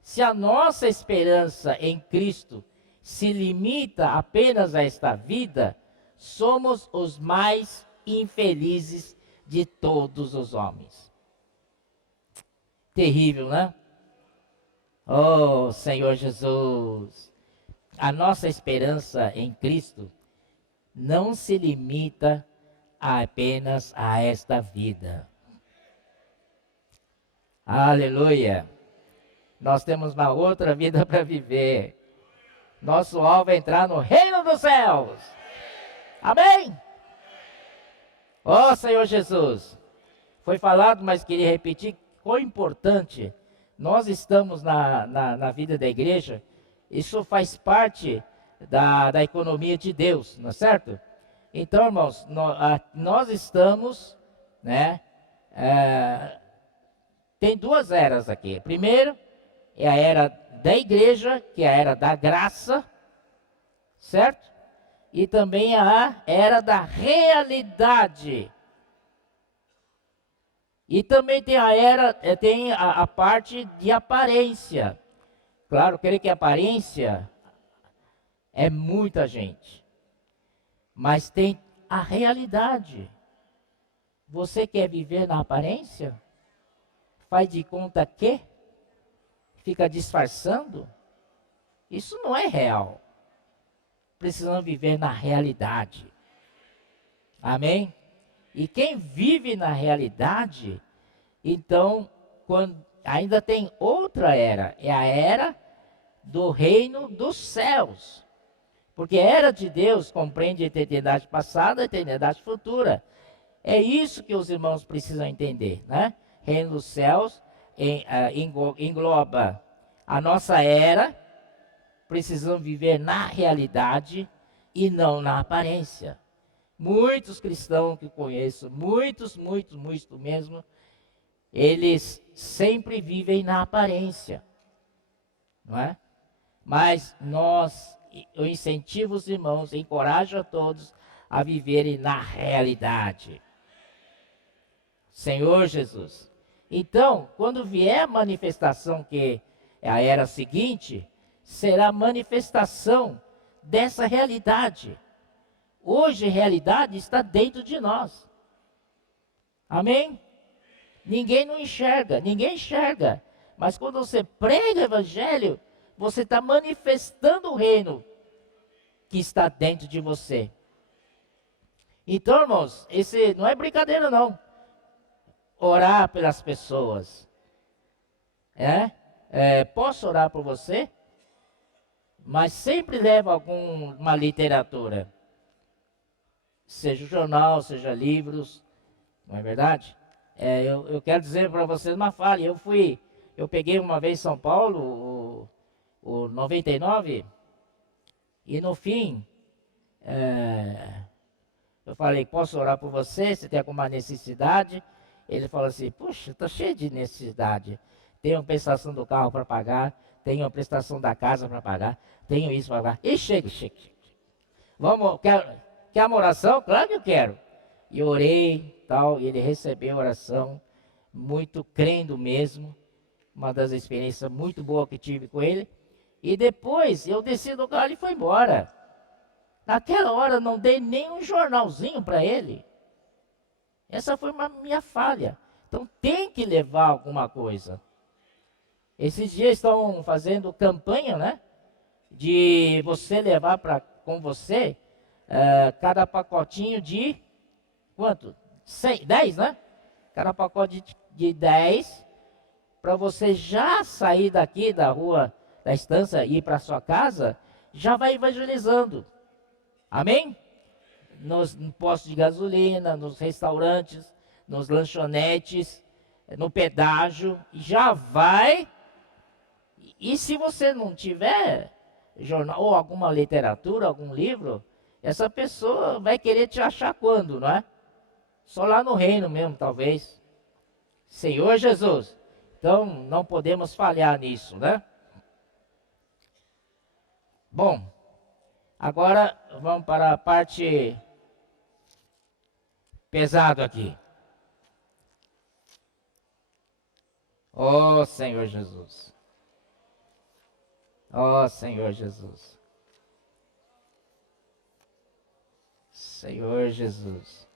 se a nossa esperança em Cristo se limita apenas a esta vida, somos os mais infelizes de todos os homens. Terrível, né? Oh, Senhor Jesus, a nossa esperança em Cristo não se limita apenas a esta vida. Aleluia! Nós temos uma outra vida para viver. Nosso alvo é entrar no reino dos céus. Amém? Ó Senhor Jesus, foi falado, mas queria repetir quão importante. Nós estamos na vida da igreja, isso faz parte da economia de Deus, não é certo? Então, irmãos, nós estamos, né? Tem duas eras aqui. Primeiro é a era da igreja, que é a era da graça, certo? E também a era da realidade. E também tem a parte de aparência. Claro, creio que aparência é muita gente. Mas tem a realidade. Você quer viver na aparência? Faz de conta que? Fica disfarçando? Isso não é real. Precisamos viver na realidade. Amém? E quem vive na realidade, então, ainda tem outra era. É a era do reino dos céus. Porque a era de Deus compreende a eternidade passada e a eternidade futura. É isso que os irmãos precisam entender, né? Reino dos céus engloba a nossa era. Precisamos viver na realidade e não na aparência. Muitos cristãos que conheço, muitos mesmo, eles sempre vivem na aparência, não é? Mas eu incentivo os irmãos, encorajo a todos a viverem na realidade. Senhor Jesus. Então, quando vier a manifestação, que é a era seguinte, será a manifestação dessa realidade. Hoje a realidade está dentro de nós. Amém? Ninguém enxerga. Mas quando você prega o evangelho, você está manifestando o reino que está dentro de você. Então, irmãos, esse não é brincadeira não. Orar pelas pessoas. Posso orar por você? Mas sempre leva alguma literatura. Seja jornal, seja livros. Não é verdade? Eu quero dizer para vocês uma falha. Eu peguei uma vez São Paulo, o 99, e no fim, Eu falei, posso orar por você? Você tem alguma necessidade? Ele falou assim, puxa, estou cheio de necessidade. Tenho a prestação do carro para pagar, tenho a prestação da casa para pagar, tenho isso para pagar. E chega. Vamos, quer uma oração? Claro que eu quero. E orei, tal, e ele recebeu a oração, muito crendo mesmo. Uma das experiências muito boas que tive com ele. E depois eu desci do carro e foi embora. Naquela hora não dei nem um jornalzinho para ele. Essa foi uma minha falha. Então tem que levar alguma coisa. Esses dias estão fazendo campanha, né? De você levar com você cada pacotinho de quanto? 10, né? Cada pacote de 10 para você já sair daqui da rua, da estância e ir para sua casa, já vai evangelizando. Amém? No posto de gasolina, nos restaurantes, nos lanchonetes, no pedágio, já vai. E se você não tiver jornal ou alguma literatura, algum livro, essa pessoa vai querer te achar quando, não é? Só lá no reino mesmo, talvez. Senhor Jesus. Então, não podemos falhar nisso, né? Bom, agora vamos para a parte pesada aqui. Oh, Senhor Jesus. Oh, Senhor Jesus. Senhor Jesus.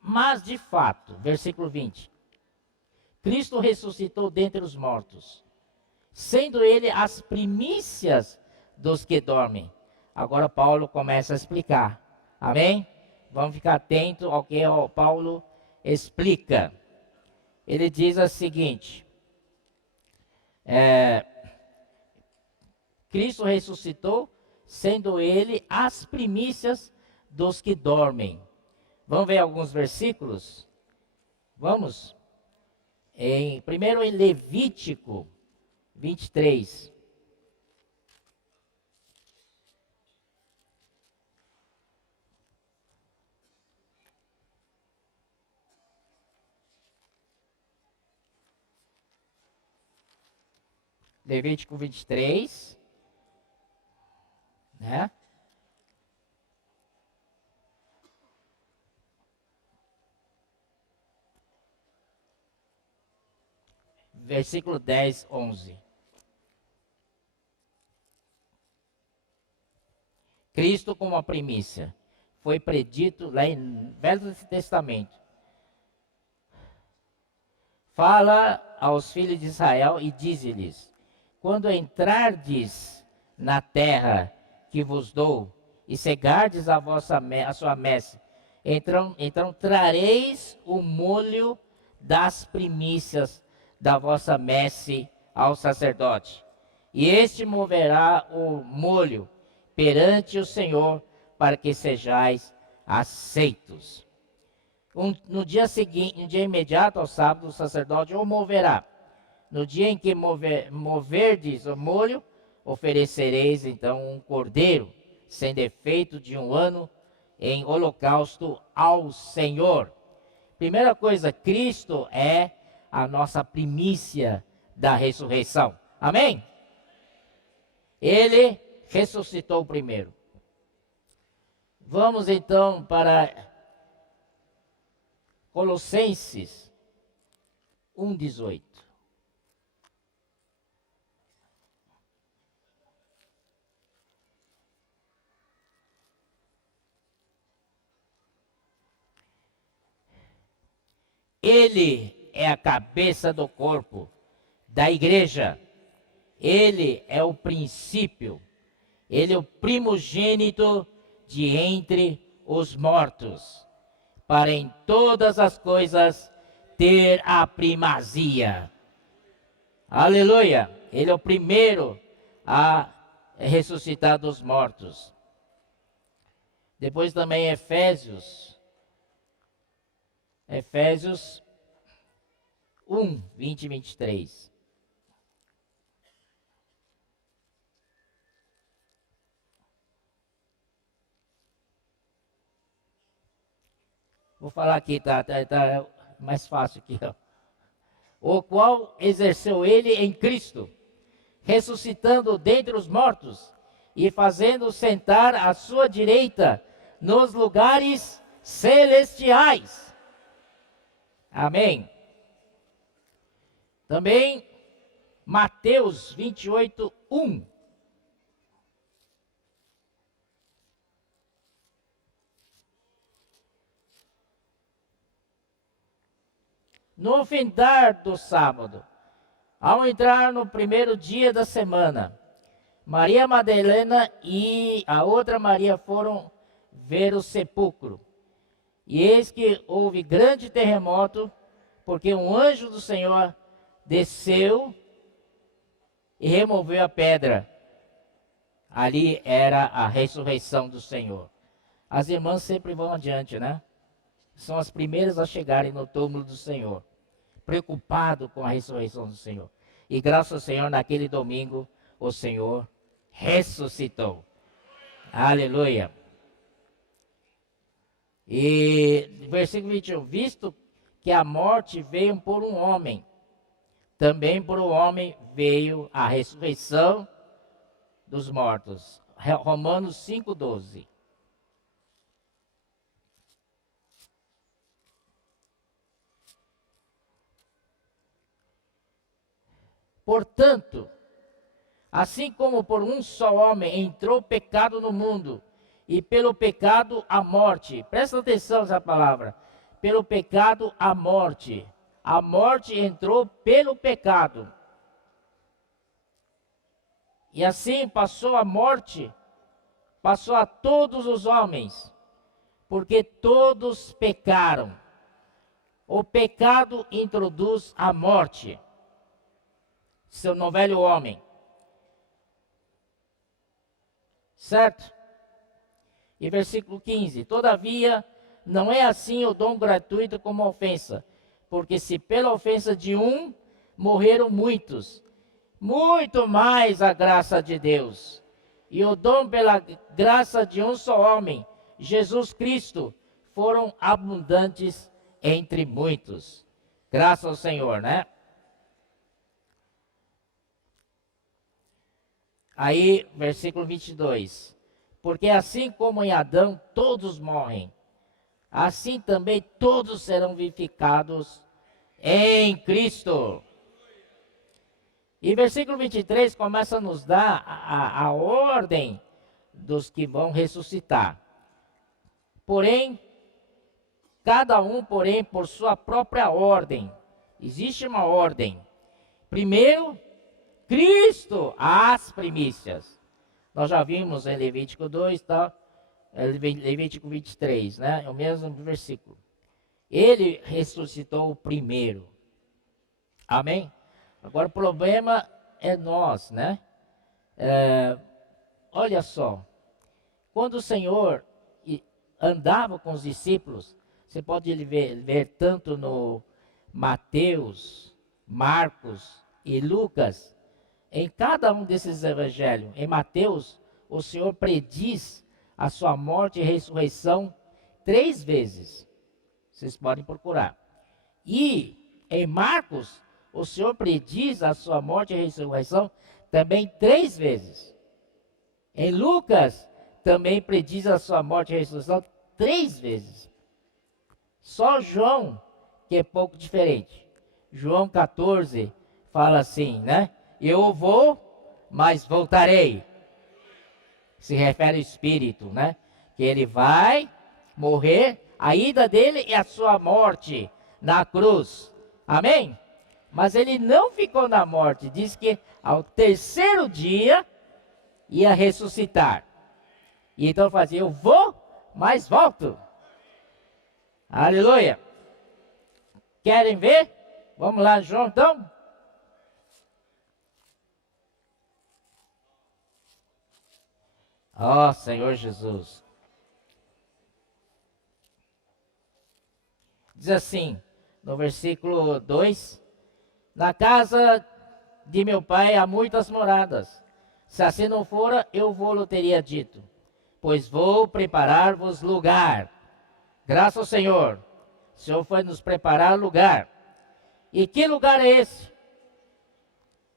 Mas, de fato, versículo 20. Cristo ressuscitou dentre os mortos, sendo ele as primícias dos que dormem. Agora Paulo começa a explicar. Amém? Vamos ficar atento ao que Paulo explica. Ele diz o seguinte: Cristo ressuscitou, sendo ele as primícias dos que dormem. Vamos ver alguns versículos? Vamos? Primeiro em Levítico 23. Levítico 23, né? Versículo 10, 11. Cristo como a primícia. Foi predito lá em Velho Testamento. Fala aos filhos de Israel e dize-lhes: quando entrardes na terra que vos dou, e cegardes a sua messe, então trareis o molho das primícias da vossa messe ao sacerdote. E este moverá o molho perante o Senhor, para que sejais aceitos. No dia seguinte, no dia imediato ao sábado, o sacerdote o moverá. No dia em que moverdes o molho, oferecereis então um cordeiro, sem defeito, de 1 ano, em holocausto ao Senhor. Primeira coisa, Cristo é a nossa primícia da ressurreição. Amém? Ele ressuscitou primeiro. Vamos então para Colossenses 1:18. Ele é a cabeça do corpo, da igreja. Ele é o princípio. Ele é o primogênito de entre os mortos, para em todas as coisas ter a primazia. Aleluia! Ele é o primeiro a ressuscitar dos mortos. Depois também Efésios 1, 20 e 23. Vou falar aqui, tá mais fácil aqui, ó. O qual exerceu ele em Cristo, ressuscitando dentre os mortos e fazendo sentar à sua direita nos lugares celestiais. Amém. Também Mateus 28, 1. No findar do sábado, ao entrar no primeiro dia da semana, Maria Madalena e a outra Maria foram ver o sepulcro. E eis que houve grande terremoto, porque um anjo do Senhor desceu e removeu a pedra. Ali era a ressurreição do Senhor. As irmãs sempre vão adiante, né? São as primeiras a chegarem no túmulo do Senhor, preocupado com a ressurreição do Senhor. E graças ao Senhor, naquele domingo, o Senhor ressuscitou. Aleluia. E versículo 21, visto que a morte veio por um homem, também por um homem veio a ressurreição dos mortos. Romanos 5,12. Portanto, assim como por um só homem entrou o pecado no mundo, e pelo pecado a morte. Presta atenção nessa palavra. Pelo pecado a morte. A morte entrou pelo pecado. E assim passou a morte, passou a todos os homens, porque todos pecaram. O pecado introduz a morte. Seu no velho homem. Certo? E versículo 15, todavia, não é assim o dom gratuito como a ofensa, porque se pela ofensa de um morreram muitos, muito mais a graça de Deus, e o dom pela graça de um só homem, Jesus Cristo, foram abundantes entre muitos. Graças ao Senhor, né? Aí, versículo 22. Porque assim como em Adão todos morrem, assim também todos serão vivificados em Cristo. E versículo 23 começa a nos dar a ordem dos que vão ressuscitar. Porém, cada um, porém, por sua própria ordem. Existe uma ordem. Primeiro, Cristo, as primícias. Nós já vimos em Levítico 2, tá? Levítico 23, né? É o mesmo versículo. Ele ressuscitou o primeiro. Amém? Agora o problema é nós, né? Olha só. Quando o Senhor andava com os discípulos, você pode ver tanto no Mateus, Marcos e Lucas. Em cada um desses evangelhos, em Mateus, o Senhor prediz a sua morte e ressurreição 3 vezes. Vocês podem procurar. E em Marcos, o Senhor prediz a sua morte e ressurreição também 3 vezes. Em Lucas, também prediz a sua morte e ressurreição 3 vezes. Só João, que é pouco diferente. João 14 fala assim, né? Eu vou, mas voltarei. Se refere ao Espírito, né? Que ele vai morrer, a ida dele e a sua morte na cruz. Amém? Mas ele não ficou na morte. Diz que ao terceiro dia ia ressuscitar. E então fazia, eu vou, mas volto. Aleluia. Querem ver? Vamos lá, João, então. Ó Senhor Jesus. Diz assim, no versículo 2: na casa de meu pai há muitas moradas. Se assim não fora, eu vou-lo teria dito. Pois vou preparar-vos lugar. Graças ao Senhor. O Senhor foi nos preparar lugar. E que lugar é esse?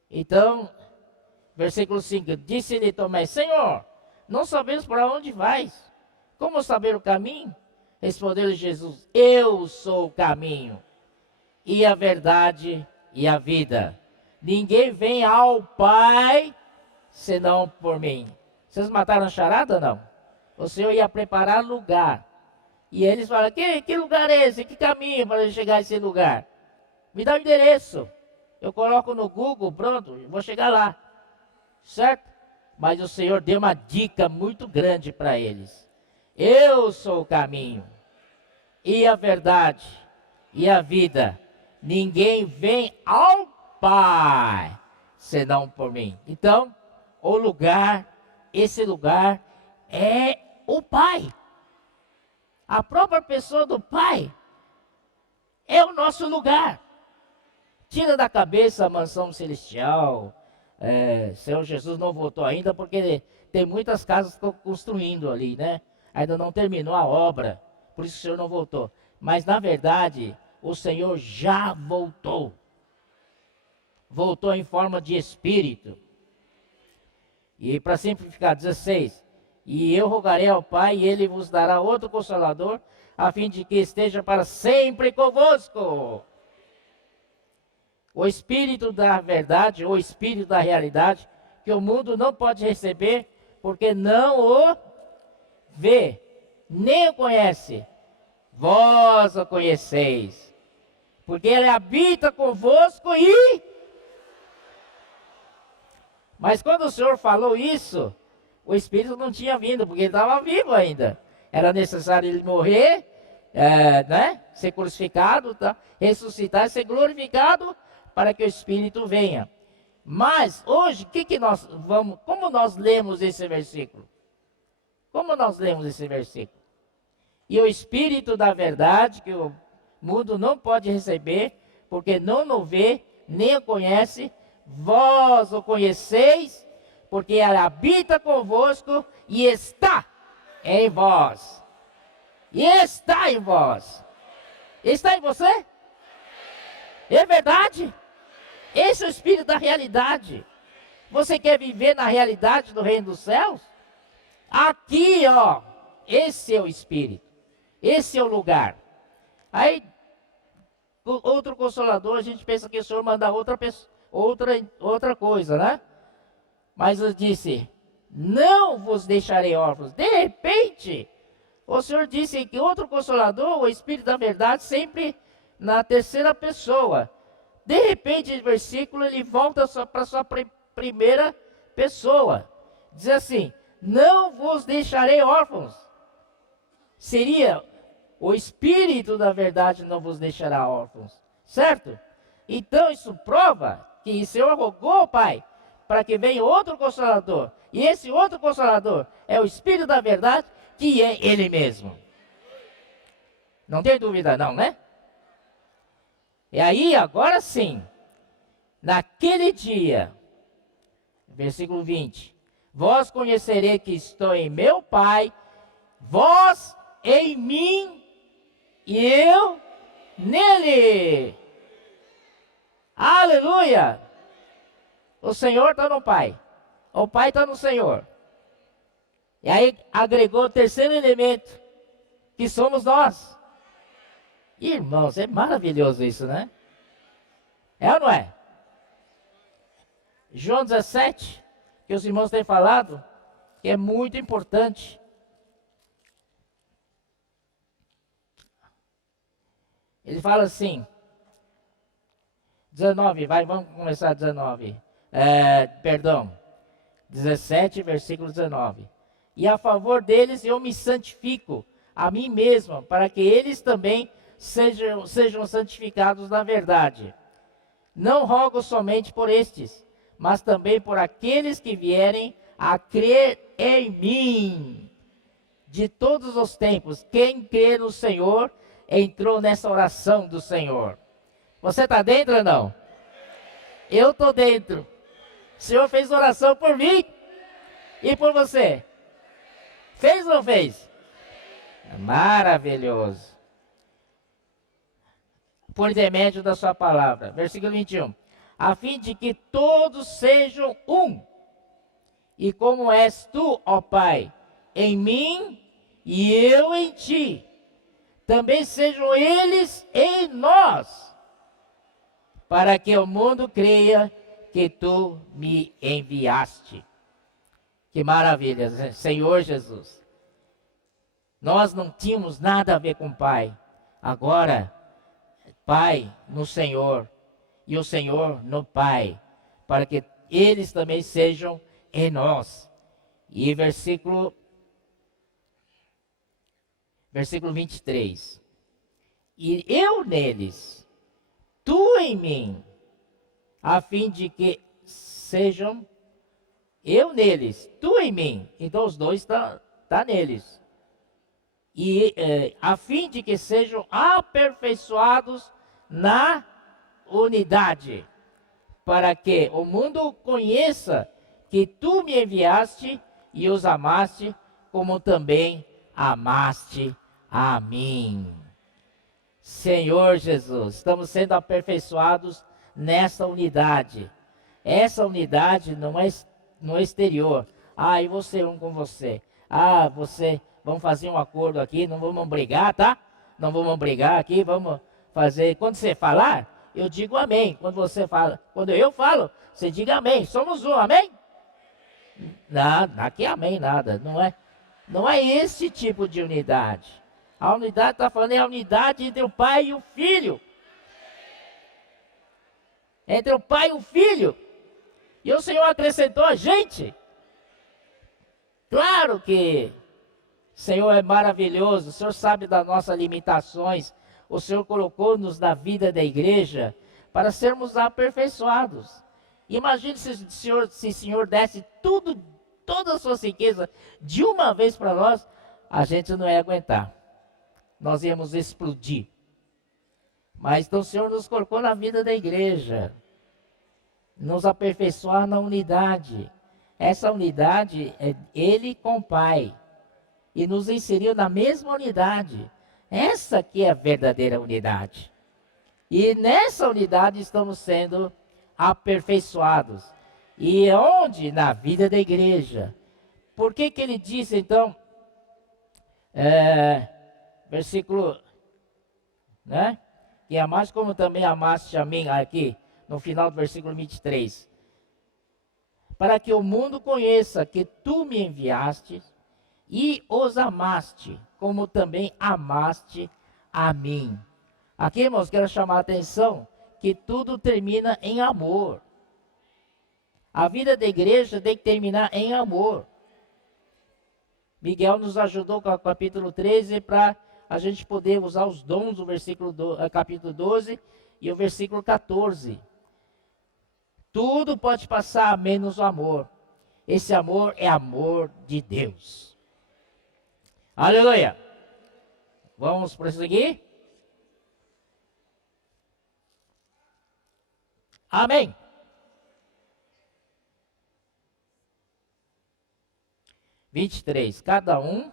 Então, versículo 5, disse-lhe Tomé, Senhor, não sabemos para onde vais. Como saber o caminho? Respondeu-lhe Jesus, eu sou o caminho, e a verdade, e a vida. Ninguém vem ao Pai, senão por mim. Vocês mataram a charada ou não? O Senhor ia preparar lugar. E eles falam, que lugar é esse? Que caminho para chegar a esse lugar? Me dá o endereço. Eu coloco no Google, pronto, vou chegar lá. Certo? Mas o Senhor deu uma dica muito grande para eles. Eu sou o caminho, e a verdade, e a vida. Ninguém vem ao Pai, senão por mim. Então, o lugar, esse lugar é o Pai. A própria pessoa do Pai é o nosso lugar. Tira da cabeça a mansão celestial. Senhor Jesus não voltou ainda, porque tem muitas casas que estão construindo ali, né? Ainda não terminou a obra, por isso o Senhor não voltou. Mas na verdade, o Senhor já voltou. Voltou em forma de Espírito. E para simplificar, 16. E eu rogarei ao Pai, e Ele vos dará outro Consolador, a fim de que esteja para sempre convosco. O Espírito da verdade, o Espírito da realidade, que o mundo não pode receber, porque não o vê, nem o conhece. Vós o conheceis, porque Ele habita convosco e... Mas quando o Senhor falou isso, o Espírito não tinha vindo, porque ele estava vivo ainda. Era necessário ele morrer, ser crucificado, tá? Ressuscitar, ser glorificado, para que o Espírito venha. Mas hoje, como nós lemos esse versículo? Como nós lemos esse versículo? E o Espírito da verdade, que o mundo não pode receber, porque não o vê, nem o conhece, vós o conheceis, porque ele habita convosco e está em vós. E está em vós. Está em você? É verdade? Esse é o Espírito da realidade. Você quer viver na realidade do reino dos céus? Aqui, ó, esse é o Espírito. Esse é o lugar. Aí, outro Consolador, a gente pensa que o Senhor manda outra coisa, né? Mas eu disse, não vos deixarei órfãos. De repente, o Senhor disse que outro Consolador, o Espírito da verdade, sempre na terceira pessoa. De repente, o versículo, ele volta para a sua primeira pessoa. Diz assim, não vos deixarei órfãos. Seria, o Espírito da verdade não vos deixará órfãos. Certo? Então, isso prova que o Senhor rogou ao Pai, para que venha outro Consolador. E esse outro Consolador é o Espírito da verdade, que é Ele mesmo. Não tem dúvida não, né? E aí, agora sim, naquele dia, versículo 20, vós conhecereis que estou em meu Pai, vós em mim, e eu nele. Aleluia! O Senhor está no Pai, o Pai está no Senhor. E aí agregou o terceiro elemento, que somos nós. Irmãos, é maravilhoso isso, né? É ou não é? João 17, que os irmãos têm falado, que é muito importante. Ele fala assim, 19, vamos começar 19. 17, versículo 19. E a favor deles eu me santifico a mim mesmo, para que eles também sejam santificados na verdade. Não rogo somente por estes, mas também por aqueles que vierem a crer em mim. De todos os tempos, quem crê no Senhor, entrou nessa oração do Senhor. Você está dentro ou não? Eu estou dentro. O Senhor fez oração por mim e por você. Fez ou não fez? Maravilhoso. por intermédio da sua palavra. Versículo 21. A fim de que todos sejam um. E como és tu, ó Pai, em mim e eu em ti, também sejam eles em nós, para que o mundo creia que tu me enviaste. Que maravilha, Senhor Jesus. Nós não tínhamos nada a ver com o Pai. Agora, Pai no Senhor e o Senhor no Pai, para que eles também sejam em nós. E versículo 23. E eu neles, tu em mim, a fim de que sejam eu neles, tu em mim. Então os dois tá neles. E a fim de que sejam aperfeiçoados na unidade, para que o mundo conheça que tu me enviaste e os amaste, como também amaste a mim. Senhor Jesus, estamos sendo aperfeiçoados nessa unidade. Essa unidade não é no exterior. Ah, eu vou ser um com você. Ah, vamos fazer um acordo aqui, não vamos brigar, tá? Não vamos brigar aqui, vamos fazer. Quando você falar, eu digo amém. Quando eu falo, você diga amém. Somos um, amém? Nada, aqui amém, nada. Não é esse tipo de unidade. A unidade está falando é a unidade entre o Pai e o Filho. Entre o Pai e o Filho. E o Senhor acrescentou a gente. Claro que o Senhor é maravilhoso, o Senhor sabe das nossas limitações. O Senhor colocou-nos na vida da igreja para sermos aperfeiçoados. Imagine se o Senhor desse toda a sua riqueza de uma vez para nós, a gente não ia aguentar. Nós íamos explodir. Mas então o Senhor nos colocou na vida da igreja, nos aperfeiçoar na unidade. Essa unidade é Ele com o Pai. E nos inseriu na mesma unidade. Essa que é a verdadeira unidade. E nessa unidade estamos sendo aperfeiçoados. E onde? Na vida da igreja. Por que ele disse então, versículo, né? Que amaste como também amaste a mim, aqui, no final do versículo 23. Para que o mundo conheça que tu me enviaste e os amaste, como também amaste a mim. Aqui, irmãos, quero chamar a atenção que tudo termina em amor. A vida da igreja tem que terminar em amor. Miguel nos ajudou com o capítulo 13 para a gente poder usar os dons do capítulo 12 e o versículo 14. Tudo pode passar menos o amor. Esse amor é amor de Deus. Aleluia! Vamos prosseguir? Amém! Cada um,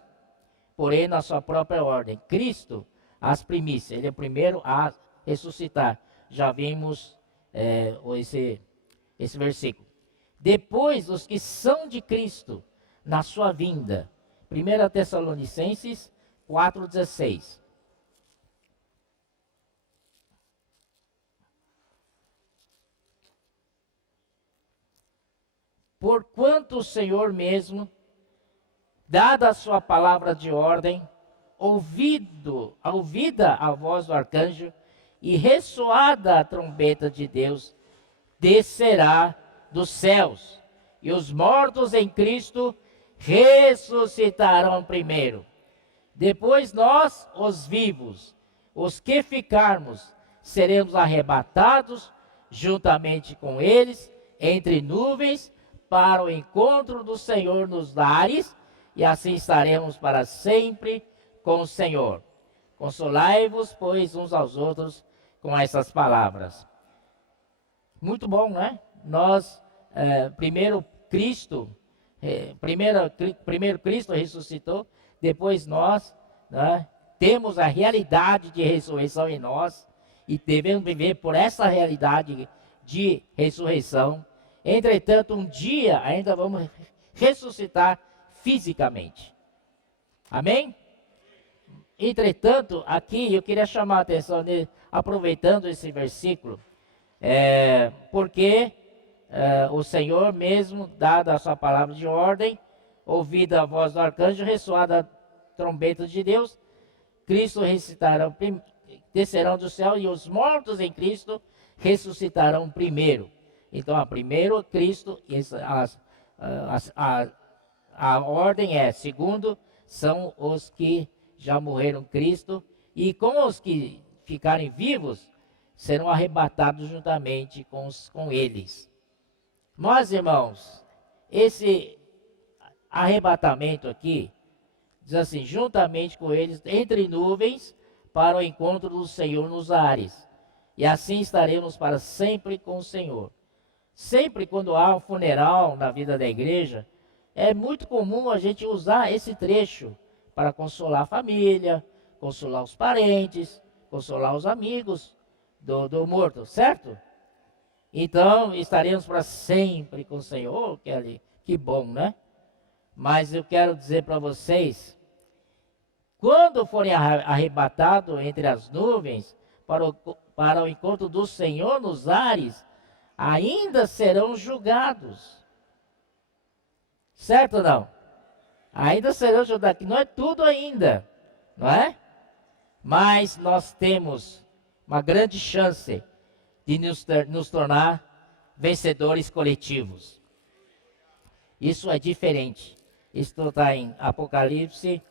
porém, na sua própria ordem. Cristo, as primícias. Ele é o primeiro a ressuscitar. Já vimos esse versículo. Depois, os que são de Cristo, na sua vinda. 1 Tessalonicenses 4,16. Porquanto o Senhor mesmo, dada a sua palavra de ordem, ouvida a voz do arcanjo e ressoada a trombeta de Deus, descerá dos céus, e os mortos em Cristo ressuscitarão primeiro. Depois nós, os vivos, os que ficarmos, seremos arrebatados juntamente com eles entre nuvens para o encontro do Senhor nos ares, e assim estaremos para sempre com o Senhor. Consolai-vos, pois, uns aos outros com essas palavras. Muito bom, né? Nós, primeiro Cristo ressuscitou, depois nós, né, temos a realidade de ressurreição em nós, e devemos viver por essa realidade de ressurreição. Entretanto, um dia ainda vamos ressuscitar fisicamente. Amém? Entretanto, aqui eu queria chamar a atenção dele, aproveitando esse versículo, porque o Senhor mesmo, dada a sua palavra de ordem, ouvida a voz do arcanjo, ressoada a trombeta de Deus, Cristo ressuscitará, descerão do céu e os mortos em Cristo ressuscitarão primeiro. Então, primeiro Cristo, a ordem segundo, são os que já morreram em Cristo, e com os que ficarem vivos, serão arrebatados juntamente com eles. Mas, irmãos, esse arrebatamento aqui, diz assim, juntamente com eles, entre nuvens, para o encontro do Senhor nos ares. E assim estaremos para sempre com o Senhor. Sempre quando há um funeral na vida da igreja, é muito comum a gente usar esse trecho para consolar a família, consolar os parentes, consolar os amigos do morto, certo? Então, estaremos para sempre com o Senhor. Oh, que bom, né? Mas eu quero dizer para vocês, quando forem arrebatados entre as nuvens, para o encontro do Senhor nos ares, ainda serão julgados. Certo ou não? Ainda serão julgados, não é tudo ainda, não é? Mas nós temos uma grande chance de nos tornar vencedores coletivos. Isso é diferente. Isso está em Apocalipse,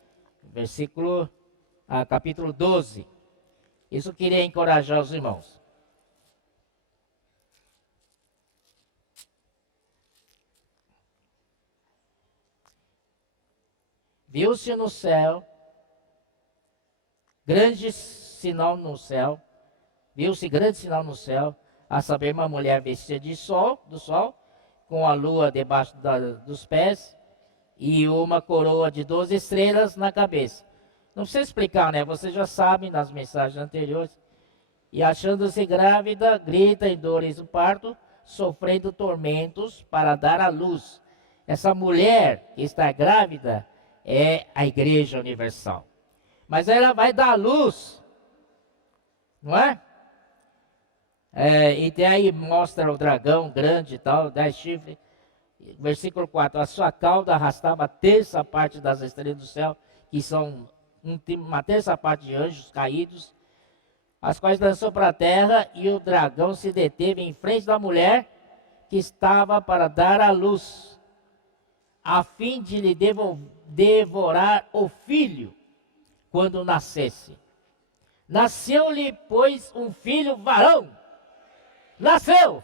capítulo 12. Isso eu queria encorajar os irmãos. Viu-se no céu, grande sinal no céu, viu-se grande sinal no céu, a saber, uma mulher vestida do sol, com a lua debaixo dos pés, e uma coroa de 12 estrelas na cabeça. Não precisa explicar, né? Vocês já sabem nas mensagens anteriores. E achando-se grávida, grita em dores do parto, sofrendo tormentos para dar à luz. Essa mulher que está grávida é a Igreja Universal. Mas ela vai dar à luz, não é? E aí mostra o dragão grande e tal, 10 chifres. Versículo 4, a sua cauda arrastava a terça parte das estrelas do céu, que são uma terça parte de anjos caídos, as quais lançou para a terra, e o dragão se deteve em frente da mulher que estava para dar à luz, a fim de lhe devorar o filho quando nascesse. Nasceu-lhe, pois, um filho varão. Nasceu!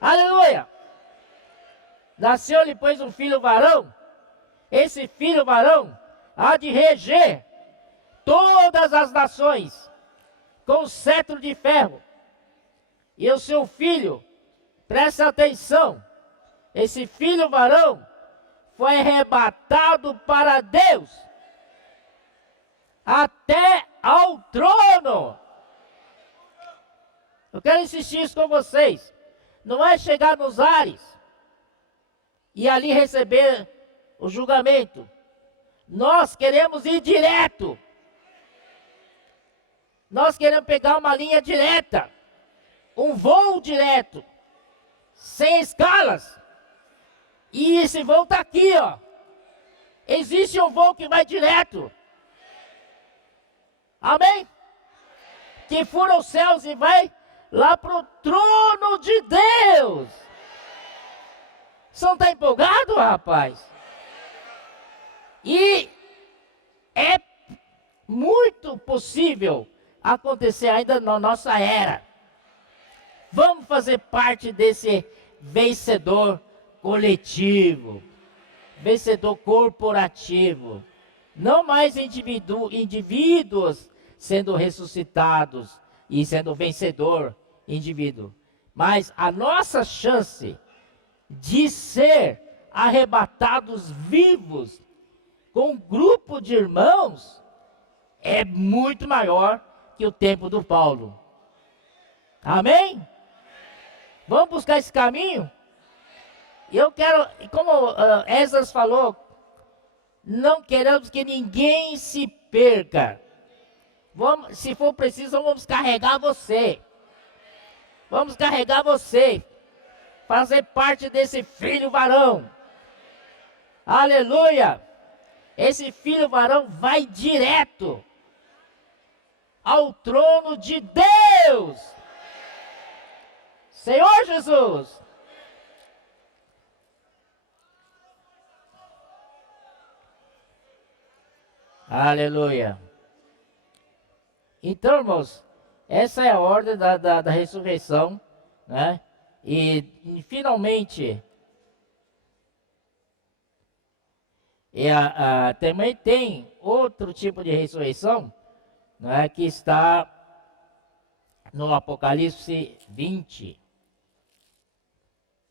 Aleluia! Nasceu-lhe, pois, um filho varão. Esse filho varão há de reger todas as nações com cetro de ferro. E o seu filho, preste atenção, esse filho varão foi arrebatado para Deus, até ao trono. Eu quero insistir isso com vocês. Não é chegar nos ares e ali receber o julgamento. Nós queremos ir direto. Nós queremos pegar uma linha direta, um voo direto, sem escalas. E esse voo está aqui, ó. Existe um voo que vai direto. Amém? Que fura os céus e vai lá para o trono de Deus. Você não está empolgado, rapaz? E é muito possível acontecer ainda na nossa era. Vamos fazer parte desse vencedor coletivo, vencedor corporativo. Não mais indivíduos sendo ressuscitados e sendo vencedor indivíduo. Mas a nossa chance de ser arrebatados vivos com um grupo de irmãos é muito maior que o tempo do Paulo. Amém? Vamos buscar esse caminho? E eu quero, como Esdras falou, não queremos que ninguém se perca. Vamos, se for preciso, vamos carregar você. Vamos carregar você. Fazer parte desse filho varão. Aleluia! Esse filho varão vai direto ao trono de Deus. Senhor Jesus. Aleluia. Então, irmãos, essa é a ordem da ressurreição, né? E finalmente, também tem outro tipo de ressurreição, né, que está no Apocalipse 20,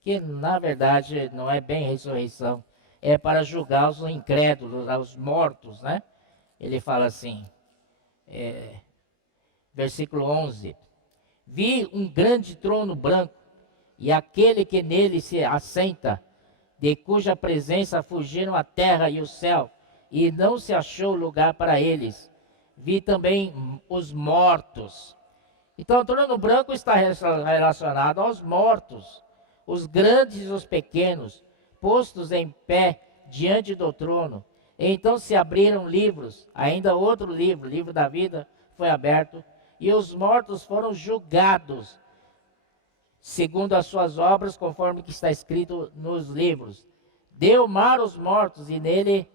que na verdade não é bem ressurreição, é para julgar os incrédulos, os mortos, né? Ele fala assim, versículo 11: Vi um grande trono branco, e aquele que nele se assenta, de cuja presença fugiram a terra e o céu, e não se achou lugar para eles. Vi também os mortos. Então, o trono branco está relacionado aos mortos, os grandes e os pequenos, postos em pé diante do trono. Então se abriram livros, ainda outro livro, o livro da vida, foi aberto, e os mortos foram julgados, segundo as suas obras, conforme que está escrito nos livros. Deu mar aos mortos, e nele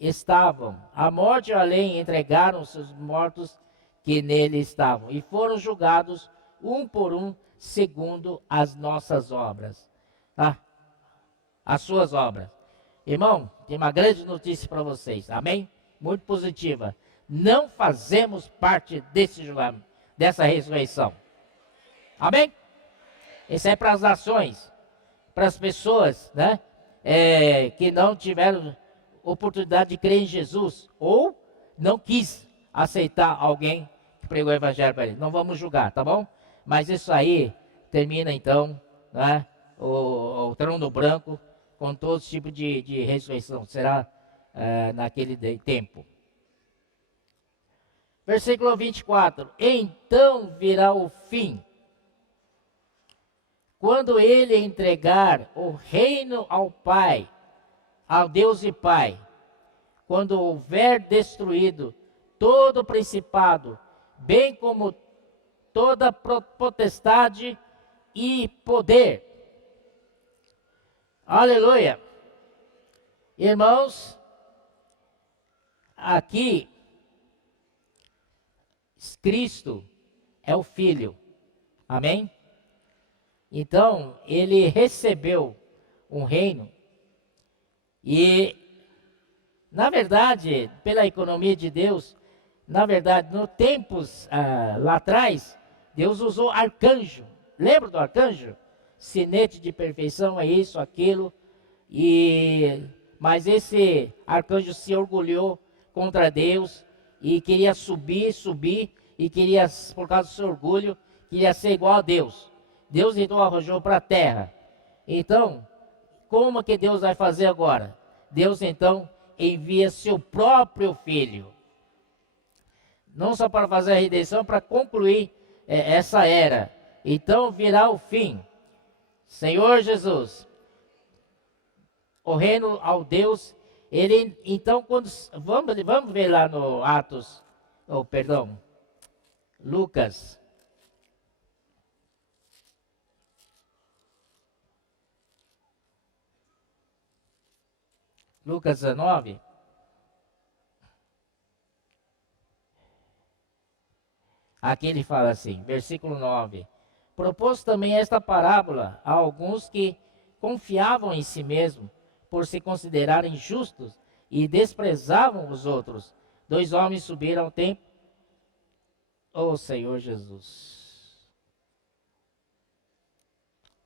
estavam. A morte e além entregaram seus mortos que nele estavam, e foram julgados um por um, segundo as nossas obras. Tá? As suas obras. Irmão, tem uma grande notícia para vocês, amém? Muito positiva. Não fazemos parte desse julgamento, dessa ressurreição. Amém? Isso é para as nações, para as pessoas, né? Que não tiveram oportunidade de crer em Jesus, ou não quis aceitar alguém que pregou o evangelho para eles. Não vamos julgar, tá bom? Mas isso aí termina então, né? O trono branco, com todo tipo de ressurreição, será naquele tempo. Versículo 24: Então virá o fim, quando ele entregar o reino ao Pai, ao Deus e Pai, quando houver destruído todo principado, bem como toda potestade e poder. Aleluia. Irmãos, aqui, Cristo é o Filho. Amém? Então, ele recebeu um reino e, na verdade, pela economia de Deus, na verdade, no tempos lá atrás, Deus usou arcanjo. Lembra do arcanjo? Sinete de perfeição, é isso, aquilo. Mas esse arcanjo se orgulhou contra Deus e queria subir, e queria, por causa do seu orgulho, queria ser igual a Deus. Deus então arrojou para a terra. Então, como que Deus vai fazer agora? Deus então envia seu próprio Filho. Não só para fazer a redenção, para concluir essa era. Então virá o fim. Senhor Jesus, o reino ao Deus, ele então quando vamos ver lá no Atos, Lucas. Lucas 19. Aqui ele fala assim, versículo 9. Propôs também esta parábola a alguns que confiavam em si mesmos, por se considerarem justos, e desprezavam os outros. 2 homens subiram ao templo. Oh, Senhor Jesus.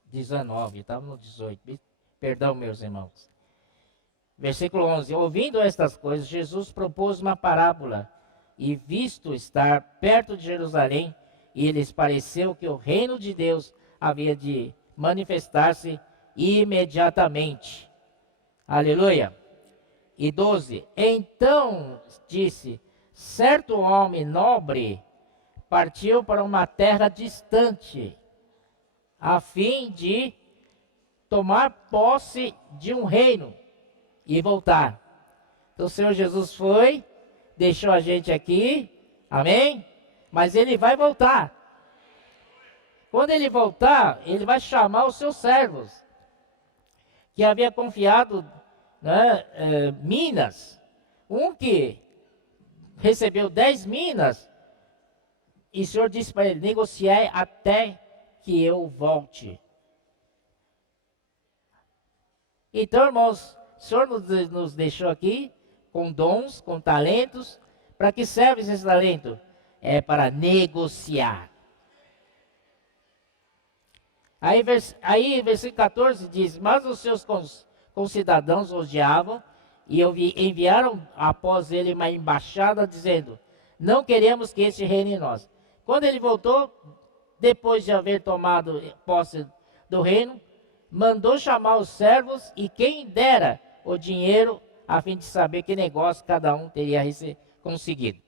19, estava no 18. Perdão, meus irmãos. Versículo 11. Ouvindo estas coisas, Jesus propôs uma parábola e visto estar perto de Jerusalém, e lhes pareceu que o reino de Deus havia de manifestar-se imediatamente. Aleluia. E 12. Então disse: certo homem nobre partiu para uma terra distante, a fim de tomar posse de um reino e voltar. Então o Senhor Jesus foi, deixou a gente aqui, amém? Mas ele vai voltar. Quando ele voltar, ele vai chamar os seus servos, que havia confiado, né, minas. Um que recebeu 10 minas, e o Senhor disse para ele: negociai até que eu volte. Então, irmãos, o Senhor nos deixou aqui com dons, com talentos. Para que serve esse talento? É para negociar. Aí, versículo 14 diz: mas os seus concidadãos odiavam e enviaram após ele uma embaixada dizendo: não queremos que este reine em nós. Quando ele voltou, depois de haver tomado posse do reino, mandou chamar os servos e quem dera o dinheiro, a fim de saber que negócio cada um teria conseguido.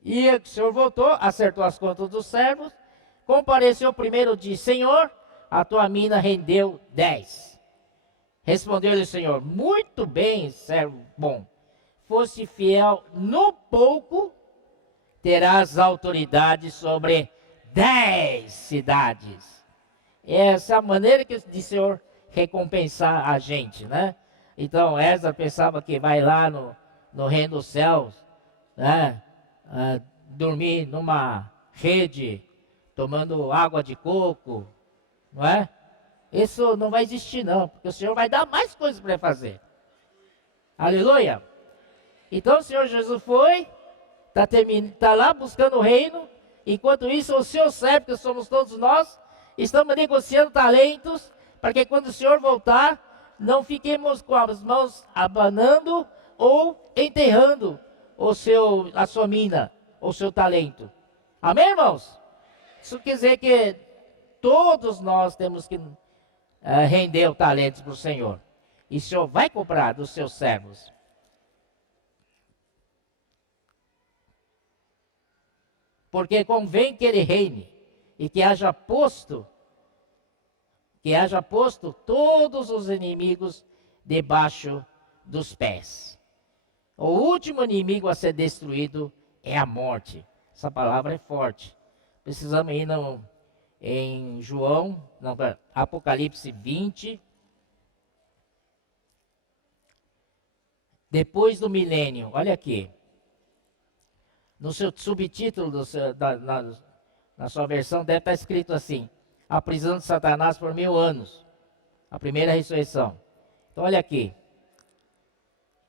E o Senhor voltou, acertou as contas dos servos, compareceu primeiro e disse: Senhor, a tua mina rendeu 10. Respondeu-lhe o Senhor: muito bem, servo bom, foste fiel no pouco, terás autoridade sobre 10 cidades. Essa é a maneira de Senhor recompensar a gente, né? Então, Esdras pensava que vai lá no reino dos céus, né? Dormir numa rede, tomando água de coco, não é? Isso não vai existir não, porque o Senhor vai dar mais coisas para ele fazer. Aleluia! Então o Senhor Jesus foi, está lá buscando o reino, enquanto isso os seus servos, que somos todos nós, estamos negociando talentos, para que quando o Senhor voltar, não fiquemos com as mãos abanando ou enterrando a sua mina, o seu talento. Amém, irmãos? Isso quer dizer que todos nós temos que render o talento para o Senhor. E o Senhor vai cobrar dos seus servos. Porque convém que ele reine e que haja posto todos os inimigos debaixo dos pés. O último inimigo a ser destruído é a morte. Essa palavra é forte. Precisamos ir em Apocalipse 20. Depois do milênio, olha aqui. No seu subtítulo, na sua versão, deve estar escrito assim: a prisão de Satanás por 1000 anos. A primeira ressurreição. Então, olha aqui.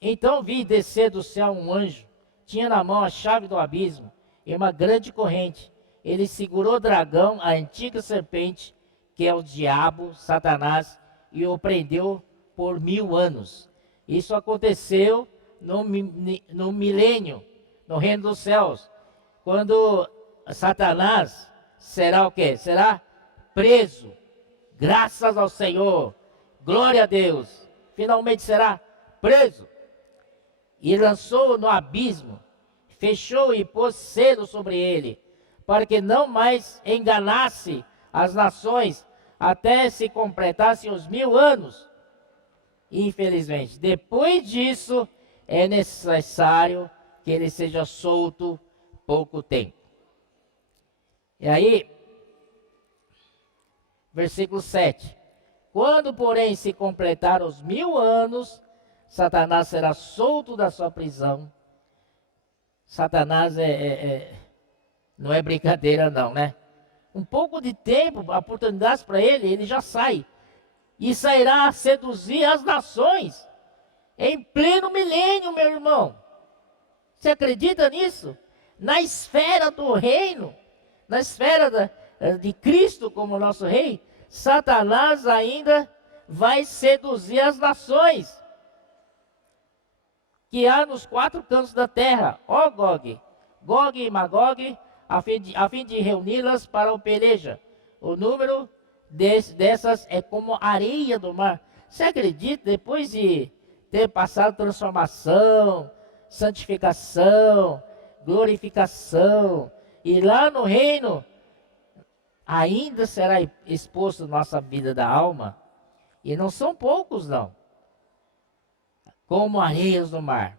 Então vi descer do céu um anjo, tinha na mão a chave do abismo e uma grande corrente. Ele segurou o dragão, a antiga serpente, que é o diabo, Satanás, e o prendeu por 1000 anos. Isso aconteceu no milênio, no reino dos céus, quando Satanás será o quê? Será preso. Graças ao Senhor, glória a Deus, finalmente será preso. E lançou-o no abismo, fechou e pôs selo sobre ele, para que não mais enganasse as nações, até se completassem os 1000 anos. Infelizmente, depois disso, é necessário que ele seja solto pouco tempo. E aí, versículo 7. Quando, porém, se completar os 1000 anos, Satanás será solto da sua prisão. Satanás não é brincadeira não, né? Um pouco de tempo, oportunidades para ele já sai. E sairá a seduzir as nações. Em pleno milênio, meu irmão. Você acredita nisso? Na esfera do reino, na esfera de Cristo como nosso rei, Satanás ainda vai seduzir as nações. que há nos 4 cantos da terra, ó Gog, Gog e Magog, a fim de reuni-las para o peleja. O número dessas é como areia do mar. Você acredita, depois de ter passado transformação, santificação, glorificação, e lá no reino, ainda será exposto nossa vida da alma? E não são poucos, não. Como areias do mar.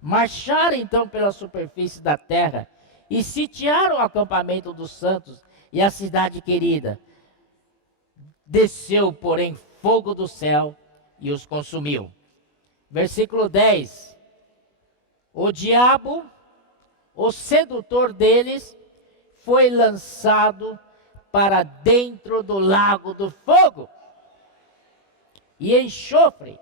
Marcharam então pela superfície da terra e sitiaram o acampamento dos santos e a cidade querida. Desceu, porém, fogo do céu e os consumiu. Versículo 10. O diabo, o sedutor deles, foi lançado para dentro do lago do fogo e enxofre,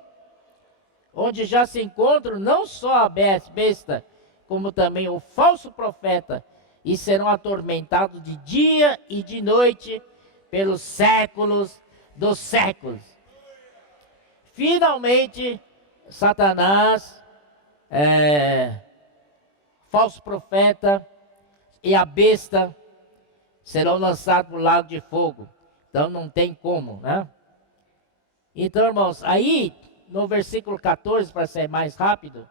onde já se encontram não só a besta, como também o falso profeta, e serão atormentados de dia e de noite pelos séculos dos séculos. Finalmente, Satanás, falso profeta e a besta serão lançados no lago de fogo. Então não tem como, né? Então, irmãos, aí no versículo 14, para ser mais rápido,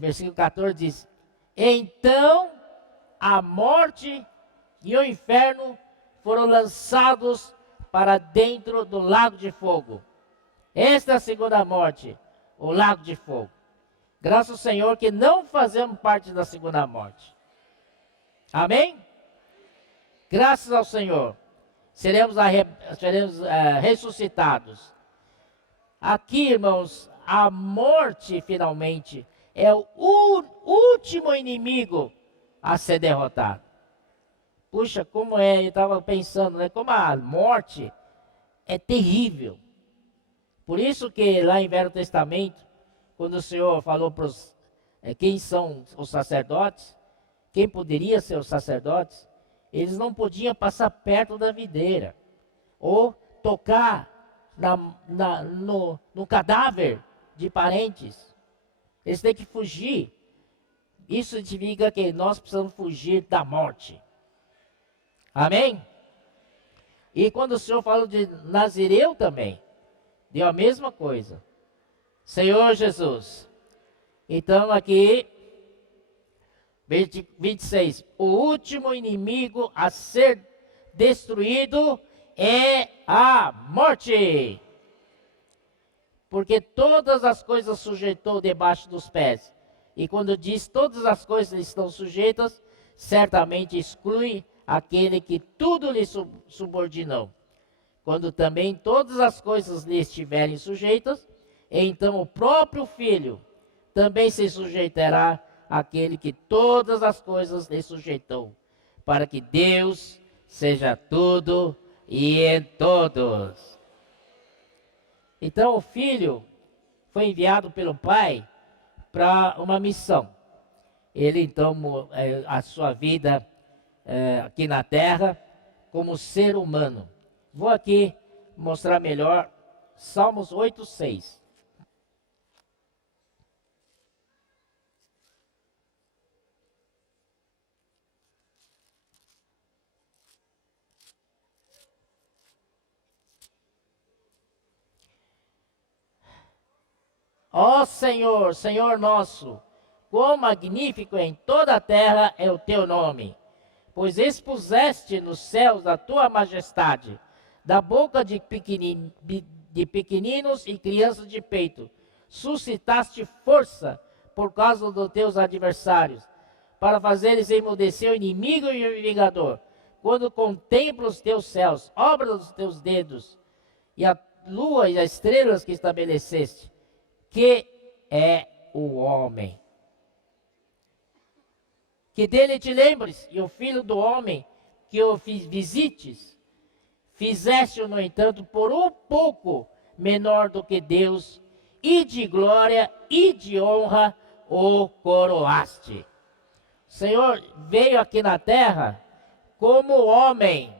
versículo 14 diz: então a morte e o inferno foram lançados para dentro do lago de fogo. Esta é a segunda morte, o lago de fogo. Graças ao Senhor que não fazemos parte da segunda morte. Amém? Graças ao Senhor, seremos ressuscitados. Aqui, irmãos, a morte finalmente é o último inimigo a ser derrotado. Puxa, como é, eu estava pensando, né? Como a morte é terrível. Por isso que lá em Velho Testamento, quando o Senhor falou para quem são os sacerdotes, quem poderia ser os sacerdotes, eles não podiam passar perto da videira, ou tocar no cadáver de parentes. Eles têm que fugir. Isso significa que nós precisamos fugir da morte. Amém? E quando o Senhor falou de Nazireu também, deu a mesma coisa. Senhor Jesus. Então aqui, 26. O último inimigo a ser destruído é a morte. Porque todas as coisas sujeitou debaixo dos pés. E quando diz todas as coisas estão sujeitas, certamente exclui aquele que tudo lhe subordinou. Quando também todas as coisas lhe estiverem sujeitas, então o próprio Filho também se sujeitará àquele que todas as coisas lhe sujeitou, para que Deus seja tudo e em todos. Então o Filho foi enviado pelo Pai para uma missão. Ele então, a sua vida aqui na terra, como ser humano. Vou aqui mostrar melhor Salmos 8:6. Ó Senhor, Senhor nosso, quão magnífico em toda a terra é o teu nome, pois expuseste nos céus a tua majestade, da boca de pequeninos e crianças de peito, suscitaste força por causa dos teus adversários, para fazeres emudecer o inimigo e o vingador, quando contempla os teus céus, obra dos teus dedos, e a lua e as estrelas que estabeleceste, que é o homem. Que dele te lembres, e o filho do homem que o visites. Fizeste-o, no entanto, por um pouco menor do que Deus, e de glória e de honra o coroaste. O Senhor veio aqui na terra como homem.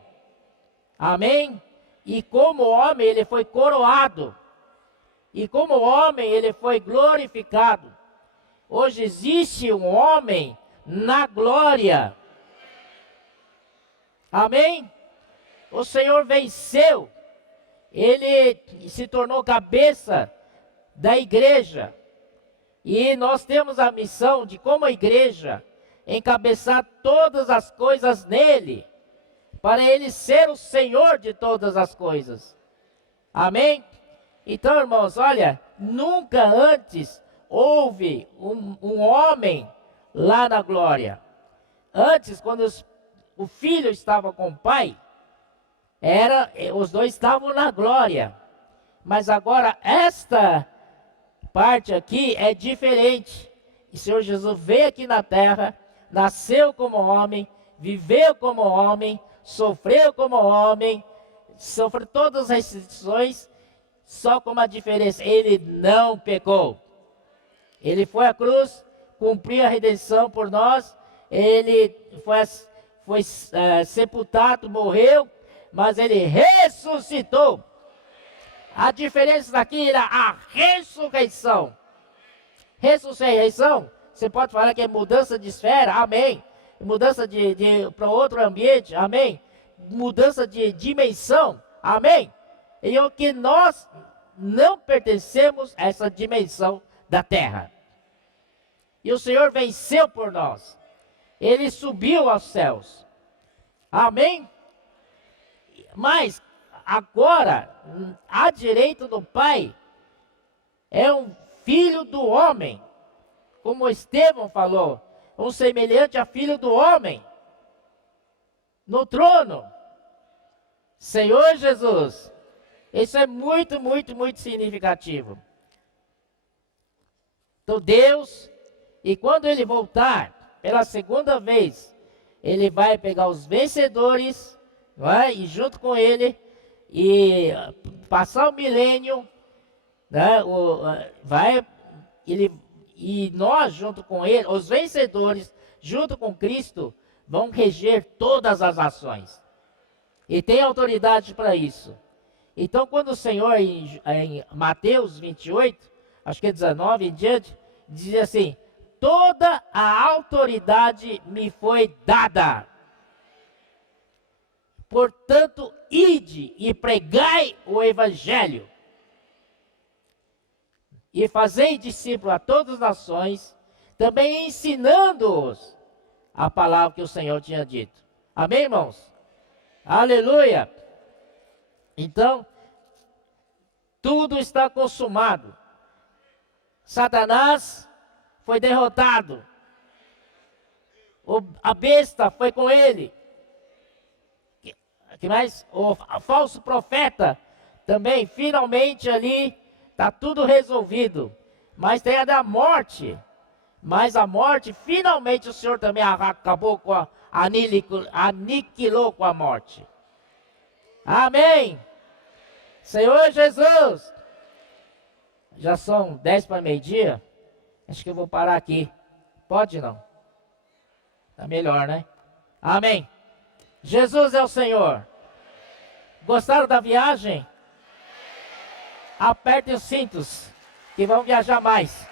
Amém? E como homem ele foi coroado. E como homem, ele foi glorificado. Hoje existe um homem na glória. Amém? O Senhor venceu. Ele se tornou cabeça da igreja. E nós temos a missão de, como igreja, encabeçar todas as coisas nele, para ele ser o Senhor de todas as coisas. Amém? Então, irmãos, olha, nunca antes houve um homem lá na glória. Antes, quando o filho estava com o pai, os dois estavam na glória. Mas agora esta parte aqui é diferente. O Senhor Jesus veio aqui na terra, nasceu como homem, viveu como homem, sofreu como homem, sofreu todas as restrições, só com uma diferença: ele não pecou. Ele foi à cruz, cumpriu a redenção por nós, ele foi sepultado, morreu, mas ele ressuscitou. A diferença daqui era a ressurreição. Ressurreição, você pode falar que é mudança de esfera, amém. Mudança para outro ambiente, amém. Mudança de dimensão, amém. E o que nós não pertencemos a essa dimensão da terra. E o Senhor venceu por nós. Ele subiu aos céus. Amém? Mas agora, à direita do Pai, é um filho do homem. Como Estevão falou, um semelhante a filho do homem. No trono. Senhor Jesus. Isso é muito, muito, muito significativo. Então Deus, e quando ele voltar pela segunda vez, ele vai pegar os vencedores, não é? E junto com ele, e passar o milênio, né? E nós junto com ele, os vencedores, junto com Cristo, vão reger todas as nações. E tem autoridade para isso. Então, quando o Senhor, em Mateus 28, acho que é 19 em diante, diz assim: toda a autoridade me foi dada. Portanto, ide e pregai o evangelho. E fazei discípulos a todas as nações, também ensinando-os a palavra que o Senhor tinha dito. Amém, irmãos? Aleluia! Então, tudo está consumado. Satanás foi derrotado. A besta foi com ele. Que mais? O falso profeta também, finalmente ali, está tudo resolvido. Mas tem a da morte. Mas a morte, finalmente o Senhor também acabou com aniquilou com a morte. Amém. Senhor Jesus. Já são 10 para meio-dia. Acho que eu vou parar aqui. Pode não? Tá melhor, né? Amém. Jesus é o Senhor. Gostaram da viagem? Apertem os cintos, que vão viajar mais.